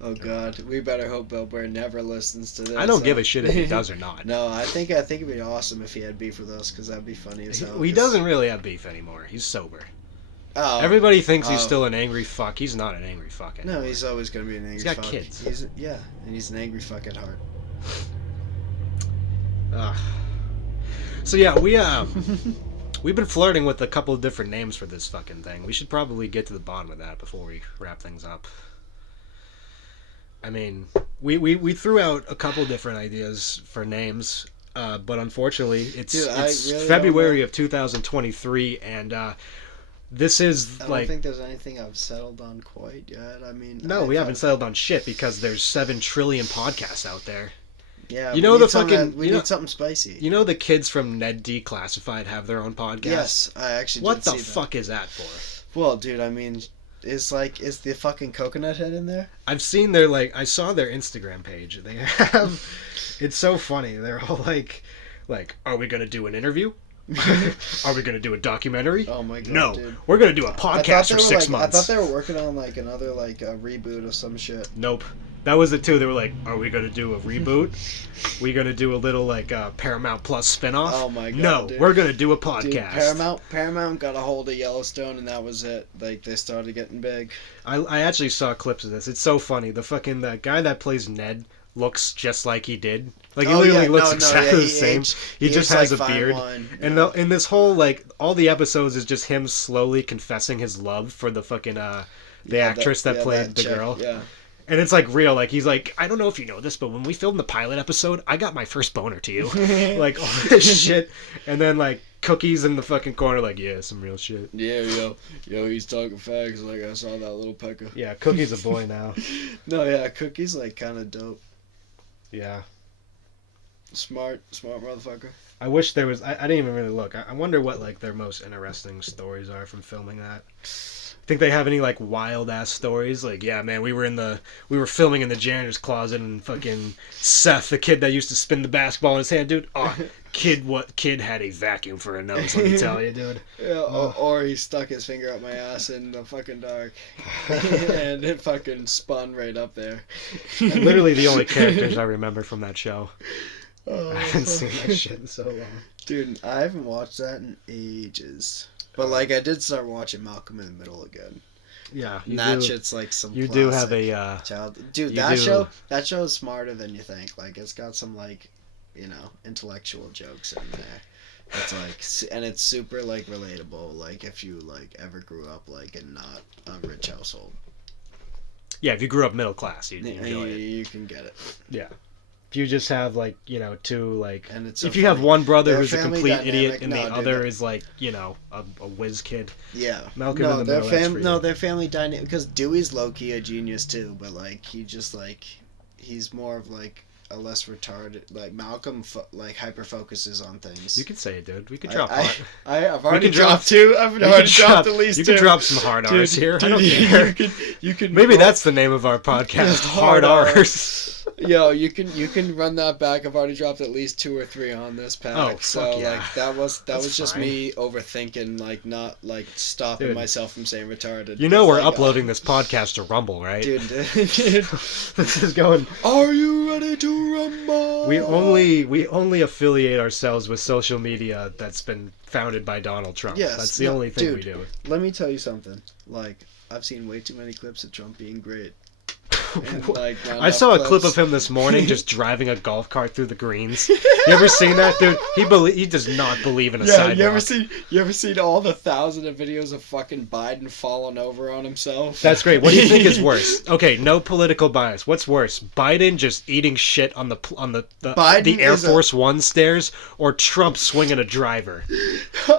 Oh God, we better hope Bill Burr never listens to this. I don't give a shit if he does or not. No, I think it'd be awesome if he had beef with us, because that'd be funny as hell. He doesn't really have beef anymore. He's sober. Oh. Everybody thinks he's still an angry fuck. He's not an angry fuck anymore. No, he's always gonna be an angry fuck. He's got kids. And he's an angry fuck at heart. So yeah, we've been flirting with a couple of different names for this fucking thing. We should probably get to the bottom of that before we wrap things up. I mean, we threw out a couple different ideas for names, but unfortunately, it's really February of 2023, and this is I don't think there's anything I've settled on quite yet. I mean, no, we haven't settled on shit because there's 7 trillion podcasts out there. Yeah, you know we need something spicy. You know the kids from Ned Declassified have their own podcast. Yes, I actually. What the fuck is that for? Well, dude, I mean, is the fucking coconut head in there? I've seen I saw their Instagram page. They have, it's so funny. They're all like, are we gonna do an interview? Are we gonna do a documentary? Oh my god! No, dude. We're gonna do a podcast for 6 months. I thought they were working on like another a reboot of some shit. Nope. That was it too. They were like, "Are we gonna do a reboot? We gonna do a little Paramount Plus spinoff?" Oh my god! No, dude. We're gonna do a podcast. Dude, Paramount got a hold of Yellowstone, and that was it. Like they started getting big. I actually saw clips of this. It's so funny. The guy that plays Ned looks just like he did. Like he literally looks exactly the same. He just has a beard. And in this whole all the episodes is just him slowly confessing his love for the fucking the actress that played the girl. Yeah. And it's like real, like he's like, I don't know if you know this, but when we filmed the pilot episode, I got my first boner to you. Like all this shit. And then like Cookie's in the fucking corner like, yeah, some real shit. Yeah, yo, he's talking facts, like I saw that little pecker. Yeah, Cookie's a boy now. No, yeah, Cookie's like kinda dope. Yeah. Smart motherfucker. I wish there was I didn't even really look. I wonder what like their most interesting stories are from filming that. Think they have any like wild ass stories? Like, yeah, man, we were filming in the janitor's closet and fucking Seth, the kid that used to spin the basketball in his hand, dude. Oh, Kid had a vacuum for a nose, let me tell you, dude. Yeah, or he stuck his finger up my ass in the fucking dark. And it fucking spun right up there. Literally the only characters I remember from that show. I haven't seen that shit in so long. Dude, I haven't watched that in ages. But, like, I did start watching Malcolm in the Middle again. Yeah, that shit's like some. You do have a child. Dude, that show is smarter than you think. Like, it's got some like, intellectual jokes in there. It's like, and it's super like relatable. Like, if you like ever grew up like in not a rich household. Yeah, if you grew up middle class, you'd enjoy it. You can get it. Yeah. If you just have like two like, and it's if you have one brother who's a complete idiot and the other is like a whiz kid. Yeah. Malcolm in the Middle. Their family dynamic, because Dewey's low key a genius too, but like he just like he's more of like a less retarded. Like Malcolm like hyper focuses on things. You can say it, dude. We could drop I've already dropped two. I've already dropped at least two. You can drop some hard R's here. I don't care. You can maybe that's the name of our podcast. Hard R's. Yo, you can run that back. I've already dropped at least 2 or 3 on this pack. Oh, so yeah. like that was just me overthinking, like not like stopping myself from saying retarded. You know we're uploading this podcast to Rumble, right? Dude. This is going. Are you ready to rumble? We only affiliate ourselves with social media that's been founded by Donald Trump. Yes, that's the only thing we do. Let me tell you something. Like, I've seen way too many clips of Trump being great. And, like, I saw a clip of him this morning just driving a golf cart through the greens. You ever seen that, dude? He does not believe in a sidewalk. You ever seen all the thousands of videos of fucking Biden falling over on himself? That's great. What do you think is worse? Okay, no political bias. What's worse? Biden just eating shit on the Air Force One stairs, or Trump swinging a driver?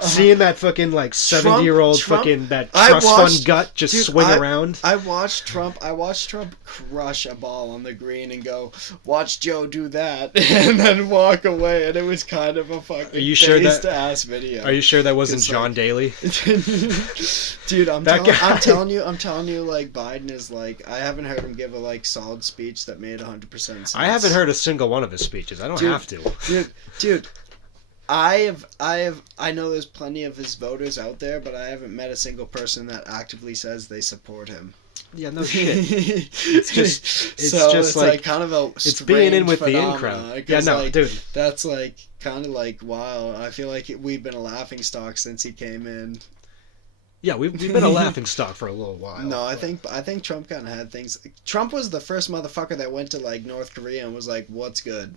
Seeing that fucking like 70-year-old fucking that trust fund gut just swing around. I watched Trump crush a ball on the green and go, watch Joe do that, and then walk away, and it was kind of a fucking ass video. Are you sure that wasn't John Daly? Dude, I'm telling you, like, Biden is like, I haven't heard him give a like solid speech that made 100% sense. I haven't heard a single one of his speeches. I don't have to. Dude. I know there's plenty of his voters out there, but I haven't met a single person that actively says they support him. Yeah, no shit. It's just like kind of a it's being in with the in crowd. Yeah, no, like, dude. That's like kind of like wow. I feel like we've been a laughing stock since he came in. Yeah, we've been a laughing stock for a little while. No, I think Trump kind of had things. Trump was the first motherfucker that went to like North Korea and was like, "What's good?"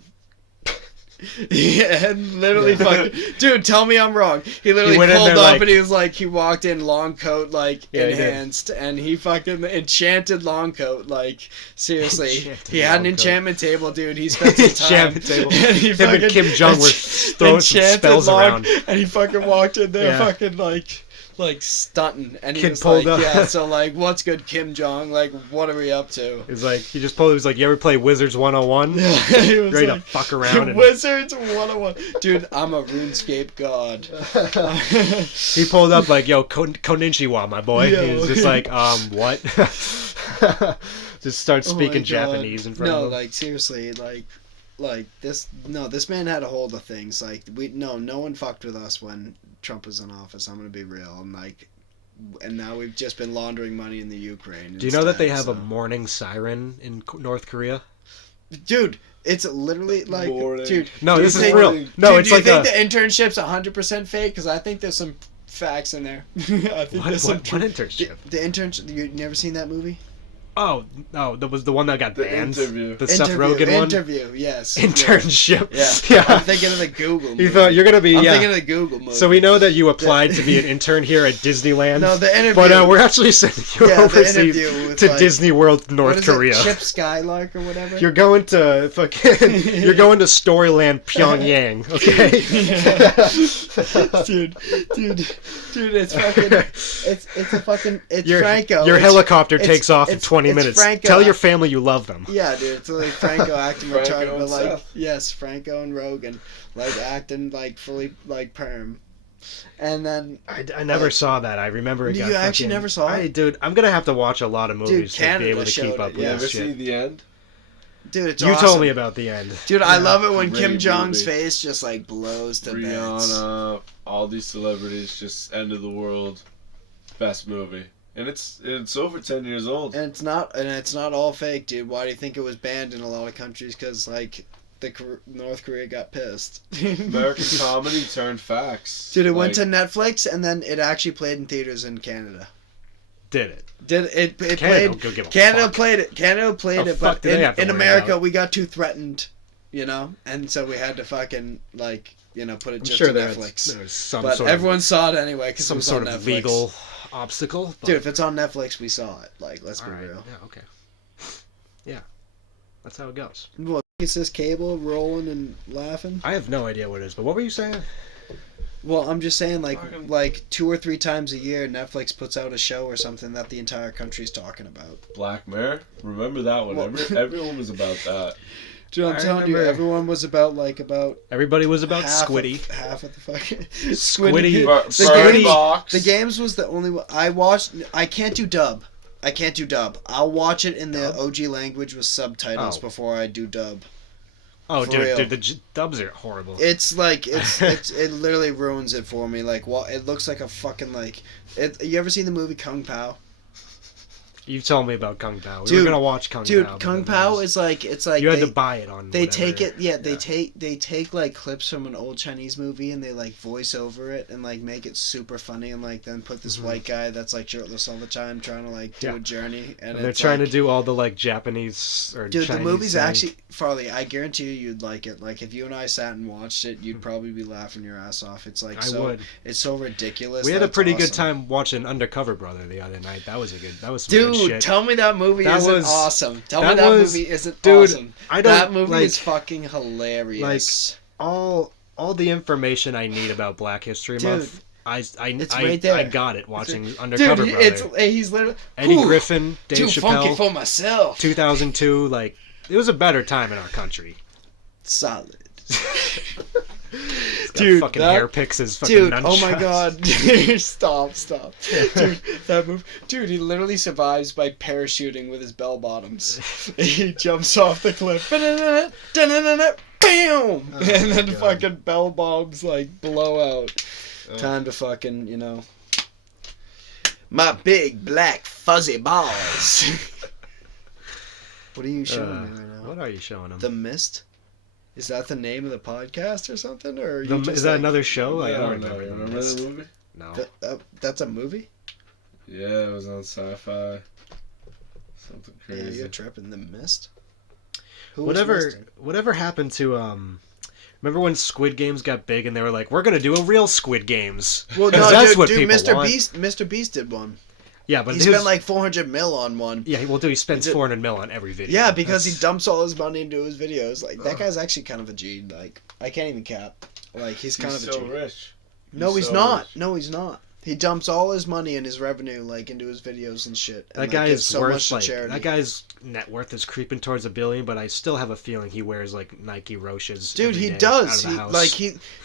Yeah, and literally fucking... Dude, tell me I'm wrong. He literally pulled up and he was like... He walked in long coat, like, enhanced. And he fucking... Enchanted long coat, like... Seriously. He had an enchantment table, dude. He spent some time... Enchantment table. And him and Kim Jong were throwing some spells around. And he fucking walked in there fucking, like stunting, and he was like, yeah, so like, what's good, Kim Jong? Like, what are we up to? He's like, he was like, you ever play Wizards 101? Yeah, he was ready like, to fuck around. Wizards 101, dude. I'm a RuneScape god. He pulled up like, yo, konnichiwa, my boy. He was just like, what? Just start speaking Japanese in front of him. No, like seriously, like this. No, this man had a hold of things. Like no one fucked with us when Trump was in office. I'm gonna be real. And now we've just been laundering money in the Ukraine. Do you know that they have a morning siren in North Korea? Dude, it's literally like, dude. No, this is real. No, it's like. Do you think the internship's 100% fake? Because I think there's some facts in there. I think there's some. What internship? The internship. You never seen that movie? Oh, that was the one that got banned. The Seth Rogen one. Interview, yes. Internship. Yeah. I'm thinking of the Google movie. You thought you're gonna be. I'm thinking of the Google movie. So we know that you applied to be an intern here at Disneyland. No, the interview. But we're actually sending you overseas to Disney World, North Korea. Chip Skylark or whatever. You're going to fucking. You're going to Storyland, Pyongyang. Okay. Dude, it's fucking. It's a fucking. It's Franco. Your helicopter takes off in 20 minutes. Franco. Tell your family you love them. Yeah, dude. It's like Franco acting retarded, but like, yes, Franco and Rogan, like acting like fully like perm. And then I never saw that. I remember it. You actually never saw it, dude. I'm gonna have to watch a lot of movies to be able to keep up with this shit. Ever see The End? Dude, it's you awesome. told me about the end. Dude, I love it when Kim Jong's face just like blows to bits. Rihanna, all these celebrities, just end of the world, best movie, and it's over 10 years old. And it's not all fake, dude. Why do you think it was banned in a lot of countries? Because like North Korea got pissed. American comedy turned facts. Dude, it went to Netflix and then it actually played in theaters in Canada. Did it? It Canada played? Canada played it. Canada played it, but in America we got too threatened, you know, and so we had to fucking like put it just to Netflix. There's some but sort everyone saw it anyway because it was sort on of Netflix. legal obstacle. Dude, if it's on Netflix, we saw it. Like, let's be real. Yeah. Okay. Yeah, that's how it goes. Well, it's this cable rolling and laughing. I have no idea what it is, but what were you saying? Well, I'm just saying, like 2 or 3 times a year, Netflix puts out a show or something that the entire country's talking about. Black Mirror? Remember that one? Well, everyone was about that. Dude, I'm telling you, everyone was about Everybody was about Squiddy. Half of the fucking Squiddy. The games was the only one I watched. I can't do dub. I'll watch it in the OG language with subtitles before I do dub. Oh, dude, the dubs are horrible. It's like it literally ruins it for me. Like, it looks like a fucking You ever seen the movie Kung Pao? You told me about Kung Pao. We were gonna watch Kung Pao. Dude, Kung Pao is like you had to buy it on. They take it. Yeah, they take like clips from an old Chinese movie and they like voice over it and like make it super funny and like then put this white guy that's like shirtless all the time trying to like do a journey and they're trying to do all the like Japanese or dude. Chinese the movie's actually Farley. I guarantee you'd like it. Like if you and I sat and watched it, you'd probably be laughing your ass off. It's like it's so ridiculous. We had a pretty good time watching Undercover Brother the other night. That was some good shit. Dude, tell me that movie isn't awesome. Tell me that movie isn't awesome. That movie is fucking hilarious. Like all the information I need about Black History Month, it's right there. I got it watching Undercover Brother. He's literally Eddie Griffin, Dave too Chappelle, funky for myself. 2002, like it was a better time in our country. Solid. Dude, fucking hair picks his fucking nunchucks. Oh my god. Stop. Dude, that move. Dude, he literally survives by parachuting with his bell bottoms. He jumps off the cliff. Bam! And then fucking bell bombs like blow out. Time to fucking, my big black fuzzy balls. What are you showing me right now? What are you showing him? The Mist? Is that the name of the podcast or something? Or is that another show? I don't remember. Remember the movie? No. That's a movie? Yeah, it was on Sci-Fi. Something crazy. Yeah, you're tripping. The Mist? Whatever happened to remember when Squid Games got big and they were like, we're gonna do a real Squid Games? Well, no, that's what dude, people Mr. want. Mr. Beast did one. Yeah, but he spent like $400 million on one. Yeah, he spends $400 million on every video. Yeah, because he dumps all his money into his videos. Like that guy's actually kind of a G. Like I can't even cap. Like he's kind of a G. He's so rich. No, he's not. No, he's not. He dumps all his money and his revenue like into his videos and shit. And, that guy is worth that guy's net worth is creeping towards $1 billion, but I still have a feeling he wears like Nike Roches. Dude, he does.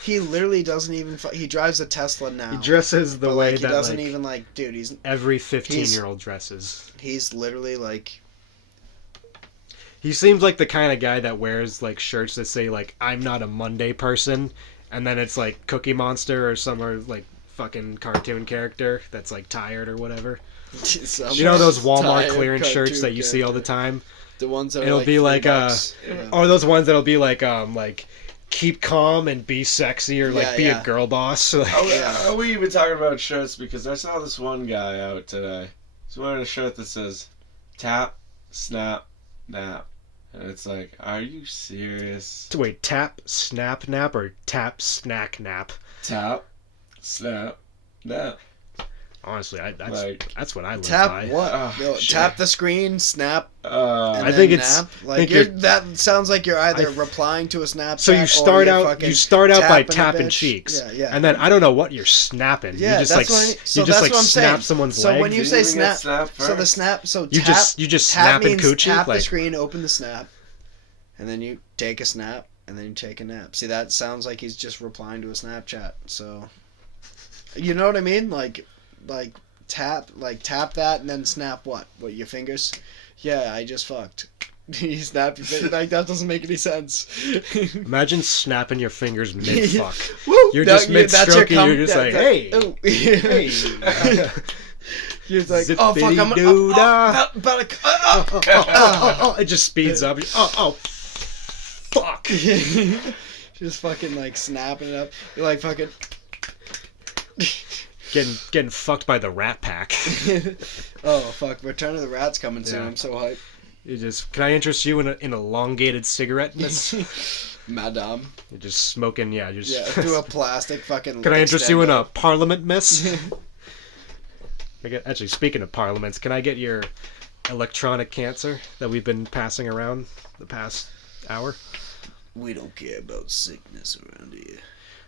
He literally doesn't even. He drives a Tesla now. He dresses the way that he doesn't even dude. He's every 15-year-old dresses. He's literally like. He seems like the kind of guy that wears like shirts that say like "I'm not a Monday person," and then it's like Cookie Monster or some like fucking cartoon character that's like tired or whatever. You know those Walmart clearance shirts that you see all the time? The ones that it'll be like or those ones that'll be like keep calm and be sexy or like be a girl boss. Are we even talking about shirts? Because I saw this one guy out today. He's wearing a shirt that says tap, snap, nap. And it's like, are you serious? Wait, tap, snap, nap or tap, snack, nap? Tap, snap, nap. Honestly, that's what I live tap by. What? Tap the screen, snap. I think it's nap. Like that sounds like you're either replying to a Snapchat. So you start out by tapping cheeks, and then I don't know what you're snapping. Yeah, you just snap someone's leg. So when you say snap, you just snap and coochie. Tap the screen, open the snap, and then you take a snap, and then you take a nap. See, that sounds like he's just replying to a Snapchat. So, you know what I mean? Like tap that and then snap what? What, your fingers? Yeah, I just fucked. You snap your fingers. Like, that doesn't make any sense. Imagine snapping your fingers mid-fuck. Woo! You're just mid-stroking, you're just like, hey. Hey. You're like, oh, fuck, I'm about to... It just speeds up. Fuck. Just fucking, like, snapping it up. You're like, fucking... Getting fucked by the Rat Pack. Oh, fuck. Return of the Rat's coming soon. I'm so hyped. Can I interest you in an elongated cigarette, miss? Madame. You're just smoking, through a plastic fucking... Can I interest you in a parliament, miss? Actually, speaking of parliaments, can I get your electronic cancer that we've been passing around the past hour? We don't care about sickness around here.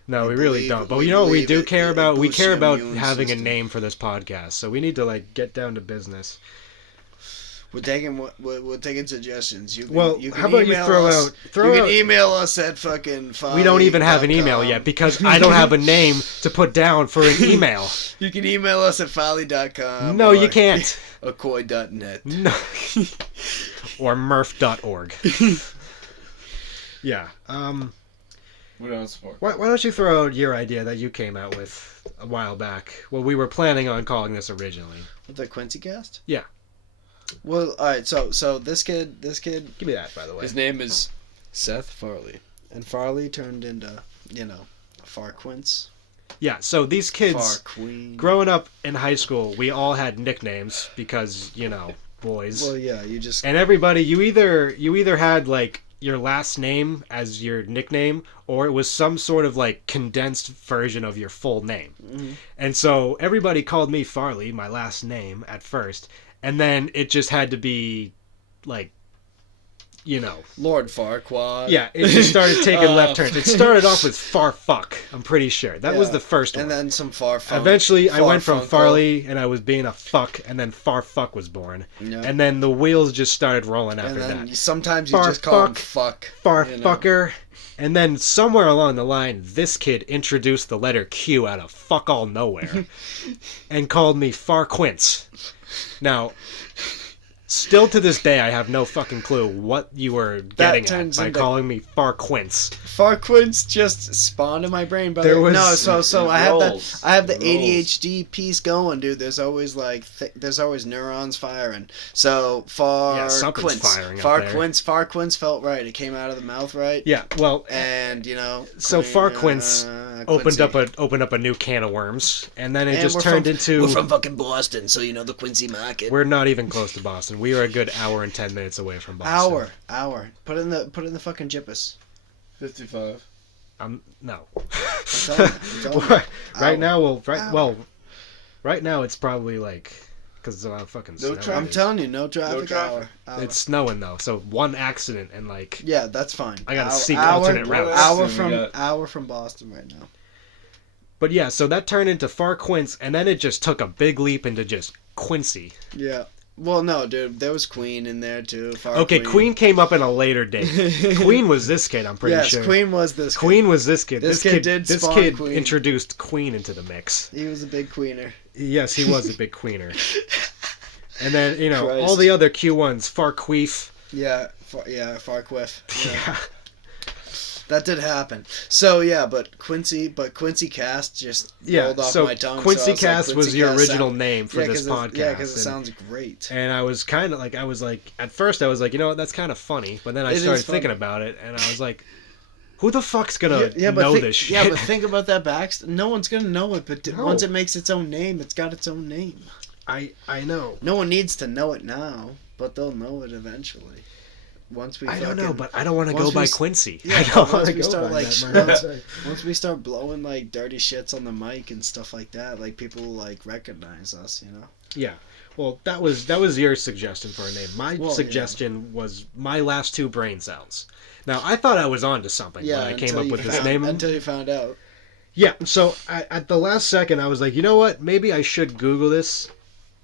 No, we really don't. But you know what we do care about? We care about having a name for this podcast. So we need to, like, get down to business. We're taking suggestions. You can how about you email us at fucking We don't even have an email yet because I don't have a name to put down for an email. You can email us at folly.com. No, you can't. Or koi.net. No. Or murph.org. Yeah. What else for? Why don't you throw out your idea that you came out with a while back? Well, we were planning on calling this originally. The Quincy Cast? Yeah. Well, alright, so this kid... Give me that, by the way. His name is Seth Farley. And Farley turned into, Farquince. Yeah, so these kids... Farqueen. Growing up in high school, we all had nicknames because, boys. Well, yeah, you just... And everybody, you either had, like, your last name as your nickname, or it was some sort of, like, condensed version of your full name. Mm-hmm. And so everybody called me Farley, my last name, at first. And then it just had to be, like, Lord Farquaad. Yeah, it just started taking left turns. It started off with Farfuck, I'm pretty sure. That was the first one. And then some Farfunk. Eventually, I went from Farley, and I was being a fuck, and then Farfuck was born. Yeah. And then the wheels just started rolling after that. Sometimes you just call him Fuck. Farfucker. And then somewhere along the line, this kid introduced the letter Q out of fuck all nowhere and called me Farquince. Now, still to this day, I have no fucking clue what you were getting at by calling me Farquince. Farquince just spawned in my brain, but I have the ADHD piece going, dude. There's always there's always neurons firing. So something's firing Farquince felt right. It came out of the mouth right. Yeah, well, and so Farquince opened up a new can of worms, and then it just turned into... We're from fucking Boston, so the Quincy market. We're not even close to Boston. We are a good hour and 10 minutes away from Boston. Hour. Put it in the fucking jippus. 55. No. I'm telling you. Right now it's probably like, because it's about fucking snow. I'm telling you, no traffic. Hour. It's snowing though, so one accident and like. Yeah, that's fine. I gotta seek alternate routes. Hour from Boston right now. But yeah, so that turned into Farquince, and then it just took a big leap into just Quincy. Yeah. Well, no, dude, there was Queen in there too. Queen came up in a later date. Queen was this kid, I'm pretty sure. Yes, Queen was this kid. Queen was this kid. This kid Queen. Introduced Queen into the mix. He was a big queener. Yes, he was a big queener. And then, all the other Q1s, Farqueef. Yeah, Farqueef. Yeah. That did happen. So but Quincy Cast just rolled off my tongue. Quincy Cast was your original name for this podcast. Yeah, because it sounds great. And I was kind of at first I was like, what, that's kind that's funny. But then I started thinking about it, and I was like, who the fuck's gonna know this shit? Yeah, but think about that backstory. No one's gonna know it, but once it makes its own name, it's got its own name. I know. No one needs to know it now, but they'll know it eventually. I don't know, but I don't want to go by Quincy. Yeah, I don't want to go by that. Once we start blowing dirty shits on the mic and stuff like that, people will recognize us, Yeah. Well, that was your suggestion for a name. My suggestion was My Last Two Brain Cells. Now, I thought I was onto something when I came up with this name. Until you found out. Yeah, so at the last second, I was like, you know what? Maybe I should Google this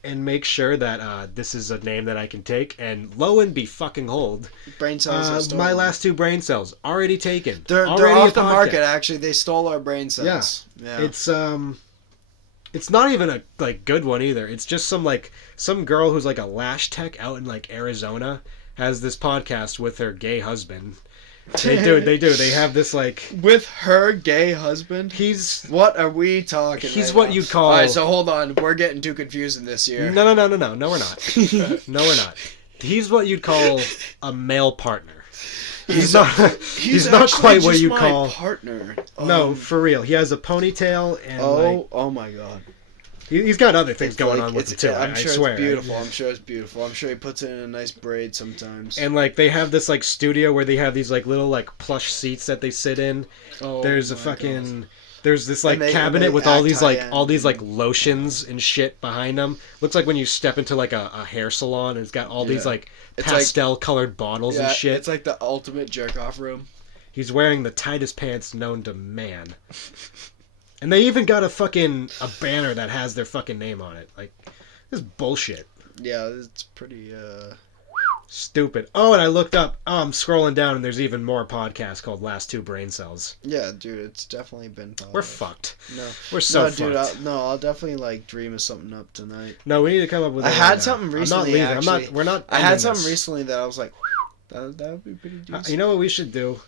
and make sure that this is a name that I can take. And lo and behold, brain cells. My Last Two Brain Cells already taken. They're off the market. Actually, they stole our brain cells. Yeah. It's not even a good one either. It's just some girl who's a lash tech out in Arizona has this podcast with her gay husband. They do. They have this like with her gay husband. What are we talking? He's right what now? You'd call. All right, so hold on. We're getting too confusing this year. No, we're not. No, we're not. He's what you'd call a male partner. He's not quite what you call partner. No, for real. He has a ponytail and oh my god. He's got other things going on with it too. I'm sure I swear. It's beautiful. I'm sure it's beautiful. I'm sure he puts it in a nice braid sometimes. And like they have this like studio where they have these like little like plush seats that they sit in. There's a fucking God. There's this like cabinet with all these like lotions and shit behind them. Looks like when you step into like a hair salon, and it's got all these like pastel colored bottles and shit. It's like the ultimate jerk off room. He's wearing the tightest pants known to man. And they even got a banner that has their fucking name on it. Like, this is bullshit. Yeah, it's pretty, stupid. Oh, and I looked up, I'm scrolling down, and there's even more podcasts called Last Two Brain Cells. Yeah, dude, it's definitely been popular. We're fucked. No. We're so fucked. Dude, I'll definitely, like, dream of something up tonight. No, we need to come up with I had something recently, actually. We're not I had something recently that I was like, that would be pretty decent. You know what we should do?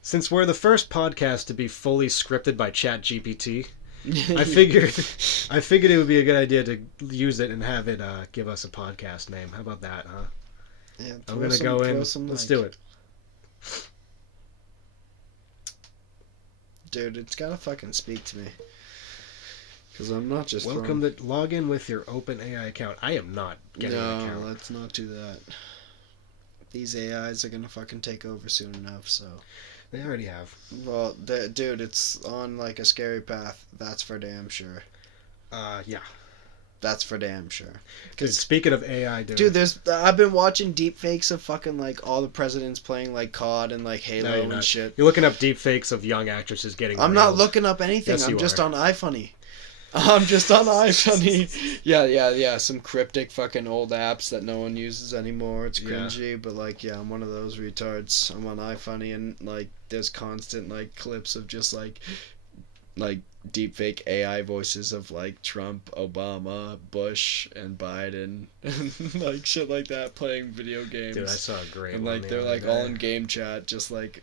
Since we're the first podcast to be fully scripted by ChatGPT, I figured it would be a good idea to use it and have it give us a podcast name. How about that, huh? Yeah, I'm gonna go in. Let's do it. Dude, it's gotta fucking speak to me. Because I'm not just welcome to log in with your OpenAI account. I am not getting an account. No, let's not do that. These AIs are gonna fucking take over soon enough, so... They already have. Well, dude, it's on like a scary path. That's for damn sure. Yeah. That's for damn sure. Dude, speaking of AI, dude, I've been watching deep fakes of fucking like all the presidents playing like COD and like Halo and shit. You're looking up deep fakes of young actresses getting. I'm not looking up anything. Yes, I'm just on iFunny. I'm just on iFunny. Yeah. Some cryptic fucking old apps that no one uses anymore. It's cringy, but like, yeah, I'm one of those retards. I'm on iFunny and like, there's constant like clips of just like deepfake AI voices of like Trump, Obama, Bush, and Biden, and like shit like that playing video games. Dude, I saw a great and one. And like they're like all in game chat, just like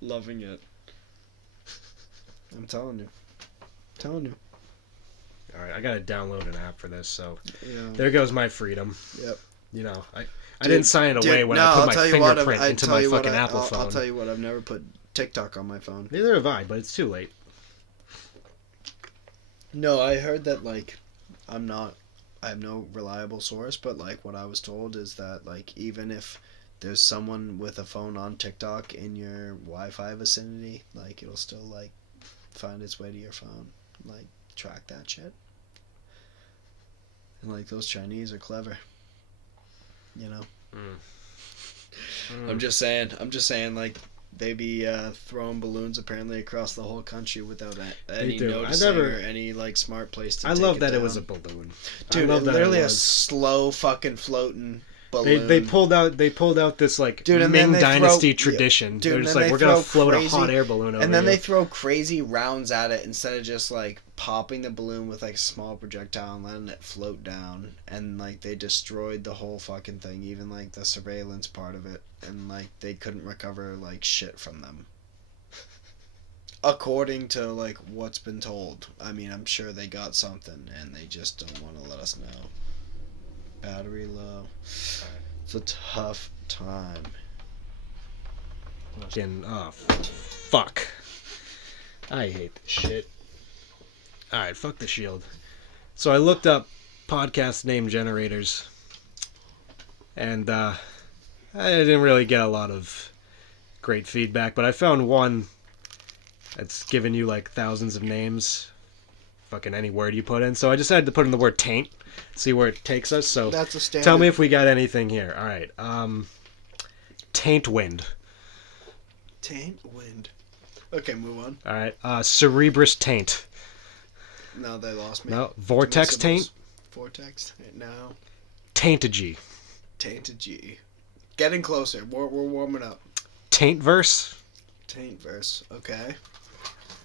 loving it. I'm telling you. Alright, I gotta download an app for this, so there goes my freedom. Yep. You know, I didn't sign it away when I put my fingerprint into my fucking Apple phone. I'll tell you what, I've never put TikTok on my phone. Neither have I, but it's too late. No, I heard that, like, I have no reliable source, but, like, what I was told is that, like, even if there's someone with a phone on TikTok in your Wi-Fi vicinity, like, it'll still, like, find its way to your phone. Like, track that shit. And, like, those Chinese are clever. You know? I'm just saying, like, they be throwing balloons apparently across the whole country without any noticing or any like smart place to take it down. I love that it was a balloon. Dude, it literally a slow fucking floating balloon. They pulled out this like Ming Dynasty tradition. They're just like, we're gonna float a hot air balloon over. And then they throw crazy rounds at it instead of just like popping the balloon with like a small projectile and letting it float down. And like they destroyed the whole fucking thing, even like the surveillance part of it. And like they couldn't recover like shit from them. According to like what's been told. I mean, I'm sure they got something and they just don't want to let us know. Battery low. It's a tough time. Fuck. I hate this shit. Alright, fuck the shield. So I looked up podcast name generators. And I didn't really get a lot of great feedback, but I found one that's giving you like thousands of names. Fucking any word you put in. So I decided to put in the word taint. See where it takes us. So that's a standard. Tell me if we got anything here. All right. Taint wind. Taint wind. Okay, move on. All right. Cerebrous taint. No, they lost me. No. Vortex taint. Vortex taint. No. Taintagy. Taintagy. Getting closer. We're warming up. Taintverse. Taintverse. Okay.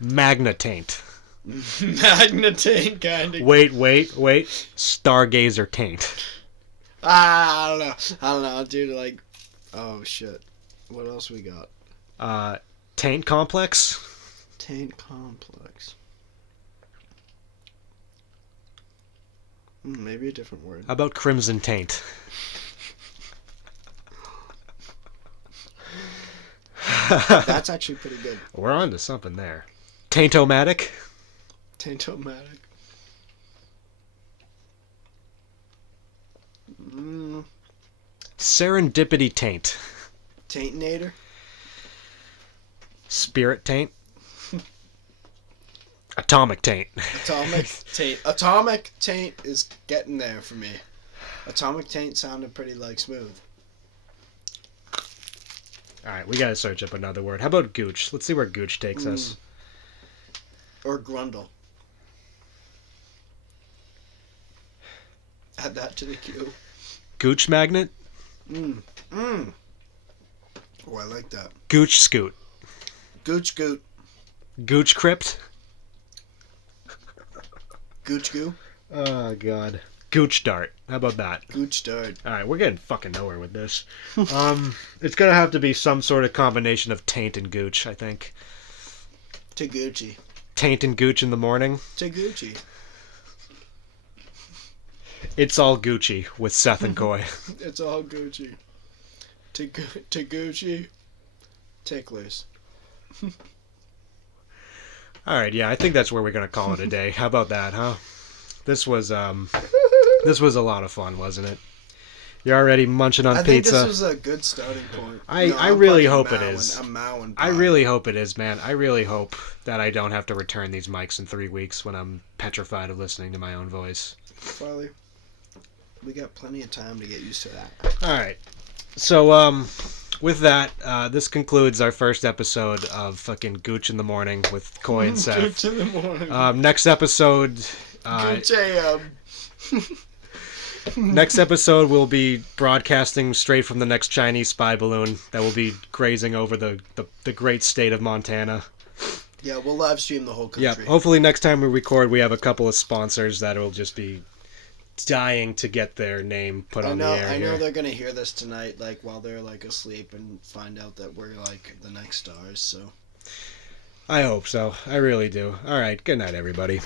Magnataint. Magnataint kind of. Wait. Stargazer taint. I don't know, dude. Like, oh shit. What else we got? Taint complex. Taint complex. Maybe a different word. How about crimson taint? That's actually pretty good. We're on to something there. Taint-o-matic. Taint-o-matic. Serendipity taint. Taintinator. Spirit taint. Atomic taint. Atomic taint. Atomic taint is getting there for me. Atomic taint sounded pretty like smooth. Alright, we gotta search up another word. How about gooch? Let's see where gooch takes us. Or grundle. Add that to the queue. Gooch magnet? Oh, I like that. Gooch scoot. Gooch goot. Gooch crypt. Gooch goo. Oh, God. Gooch dart. How about that? Gooch dart. Alright, we're getting fucking nowhere with this. It's gonna have to be some sort of combination of taint and gooch, I think. Taguchi. Taint and gooch in the morning. Taguchi. It's all Gucci with Seth and Coy. It's all Gucci. Taguchi. Ticklers. Alright, yeah, I think that's where we're gonna call it a day. How about that, huh? This was a lot of fun, wasn't it? You're already munching on pizza. I think this was a good starting point. I really hope it is. I'm mowing. I really hope it is, man. I really hope that I don't have to return these mics in 3 weeks when I'm petrified of listening to my own voice. Farley, we got plenty of time to get used to that. Alright. So, with that, this concludes our first episode of fucking Gooch in the Morning with Coy and Seth. Gooch in the morning. Next episode... Gooch AM. Next episode, we'll be broadcasting straight from the next Chinese spy balloon that will be grazing over the great state of Montana. Yeah, we'll live stream the whole country. Yeah, hopefully next time we record, we have a couple of sponsors that will just be dying to get their name put on the air. I know they're gonna hear this tonight, like while they're like asleep, and find out that we're like the next stars. So I hope so. I really do. All right. Good night, everybody.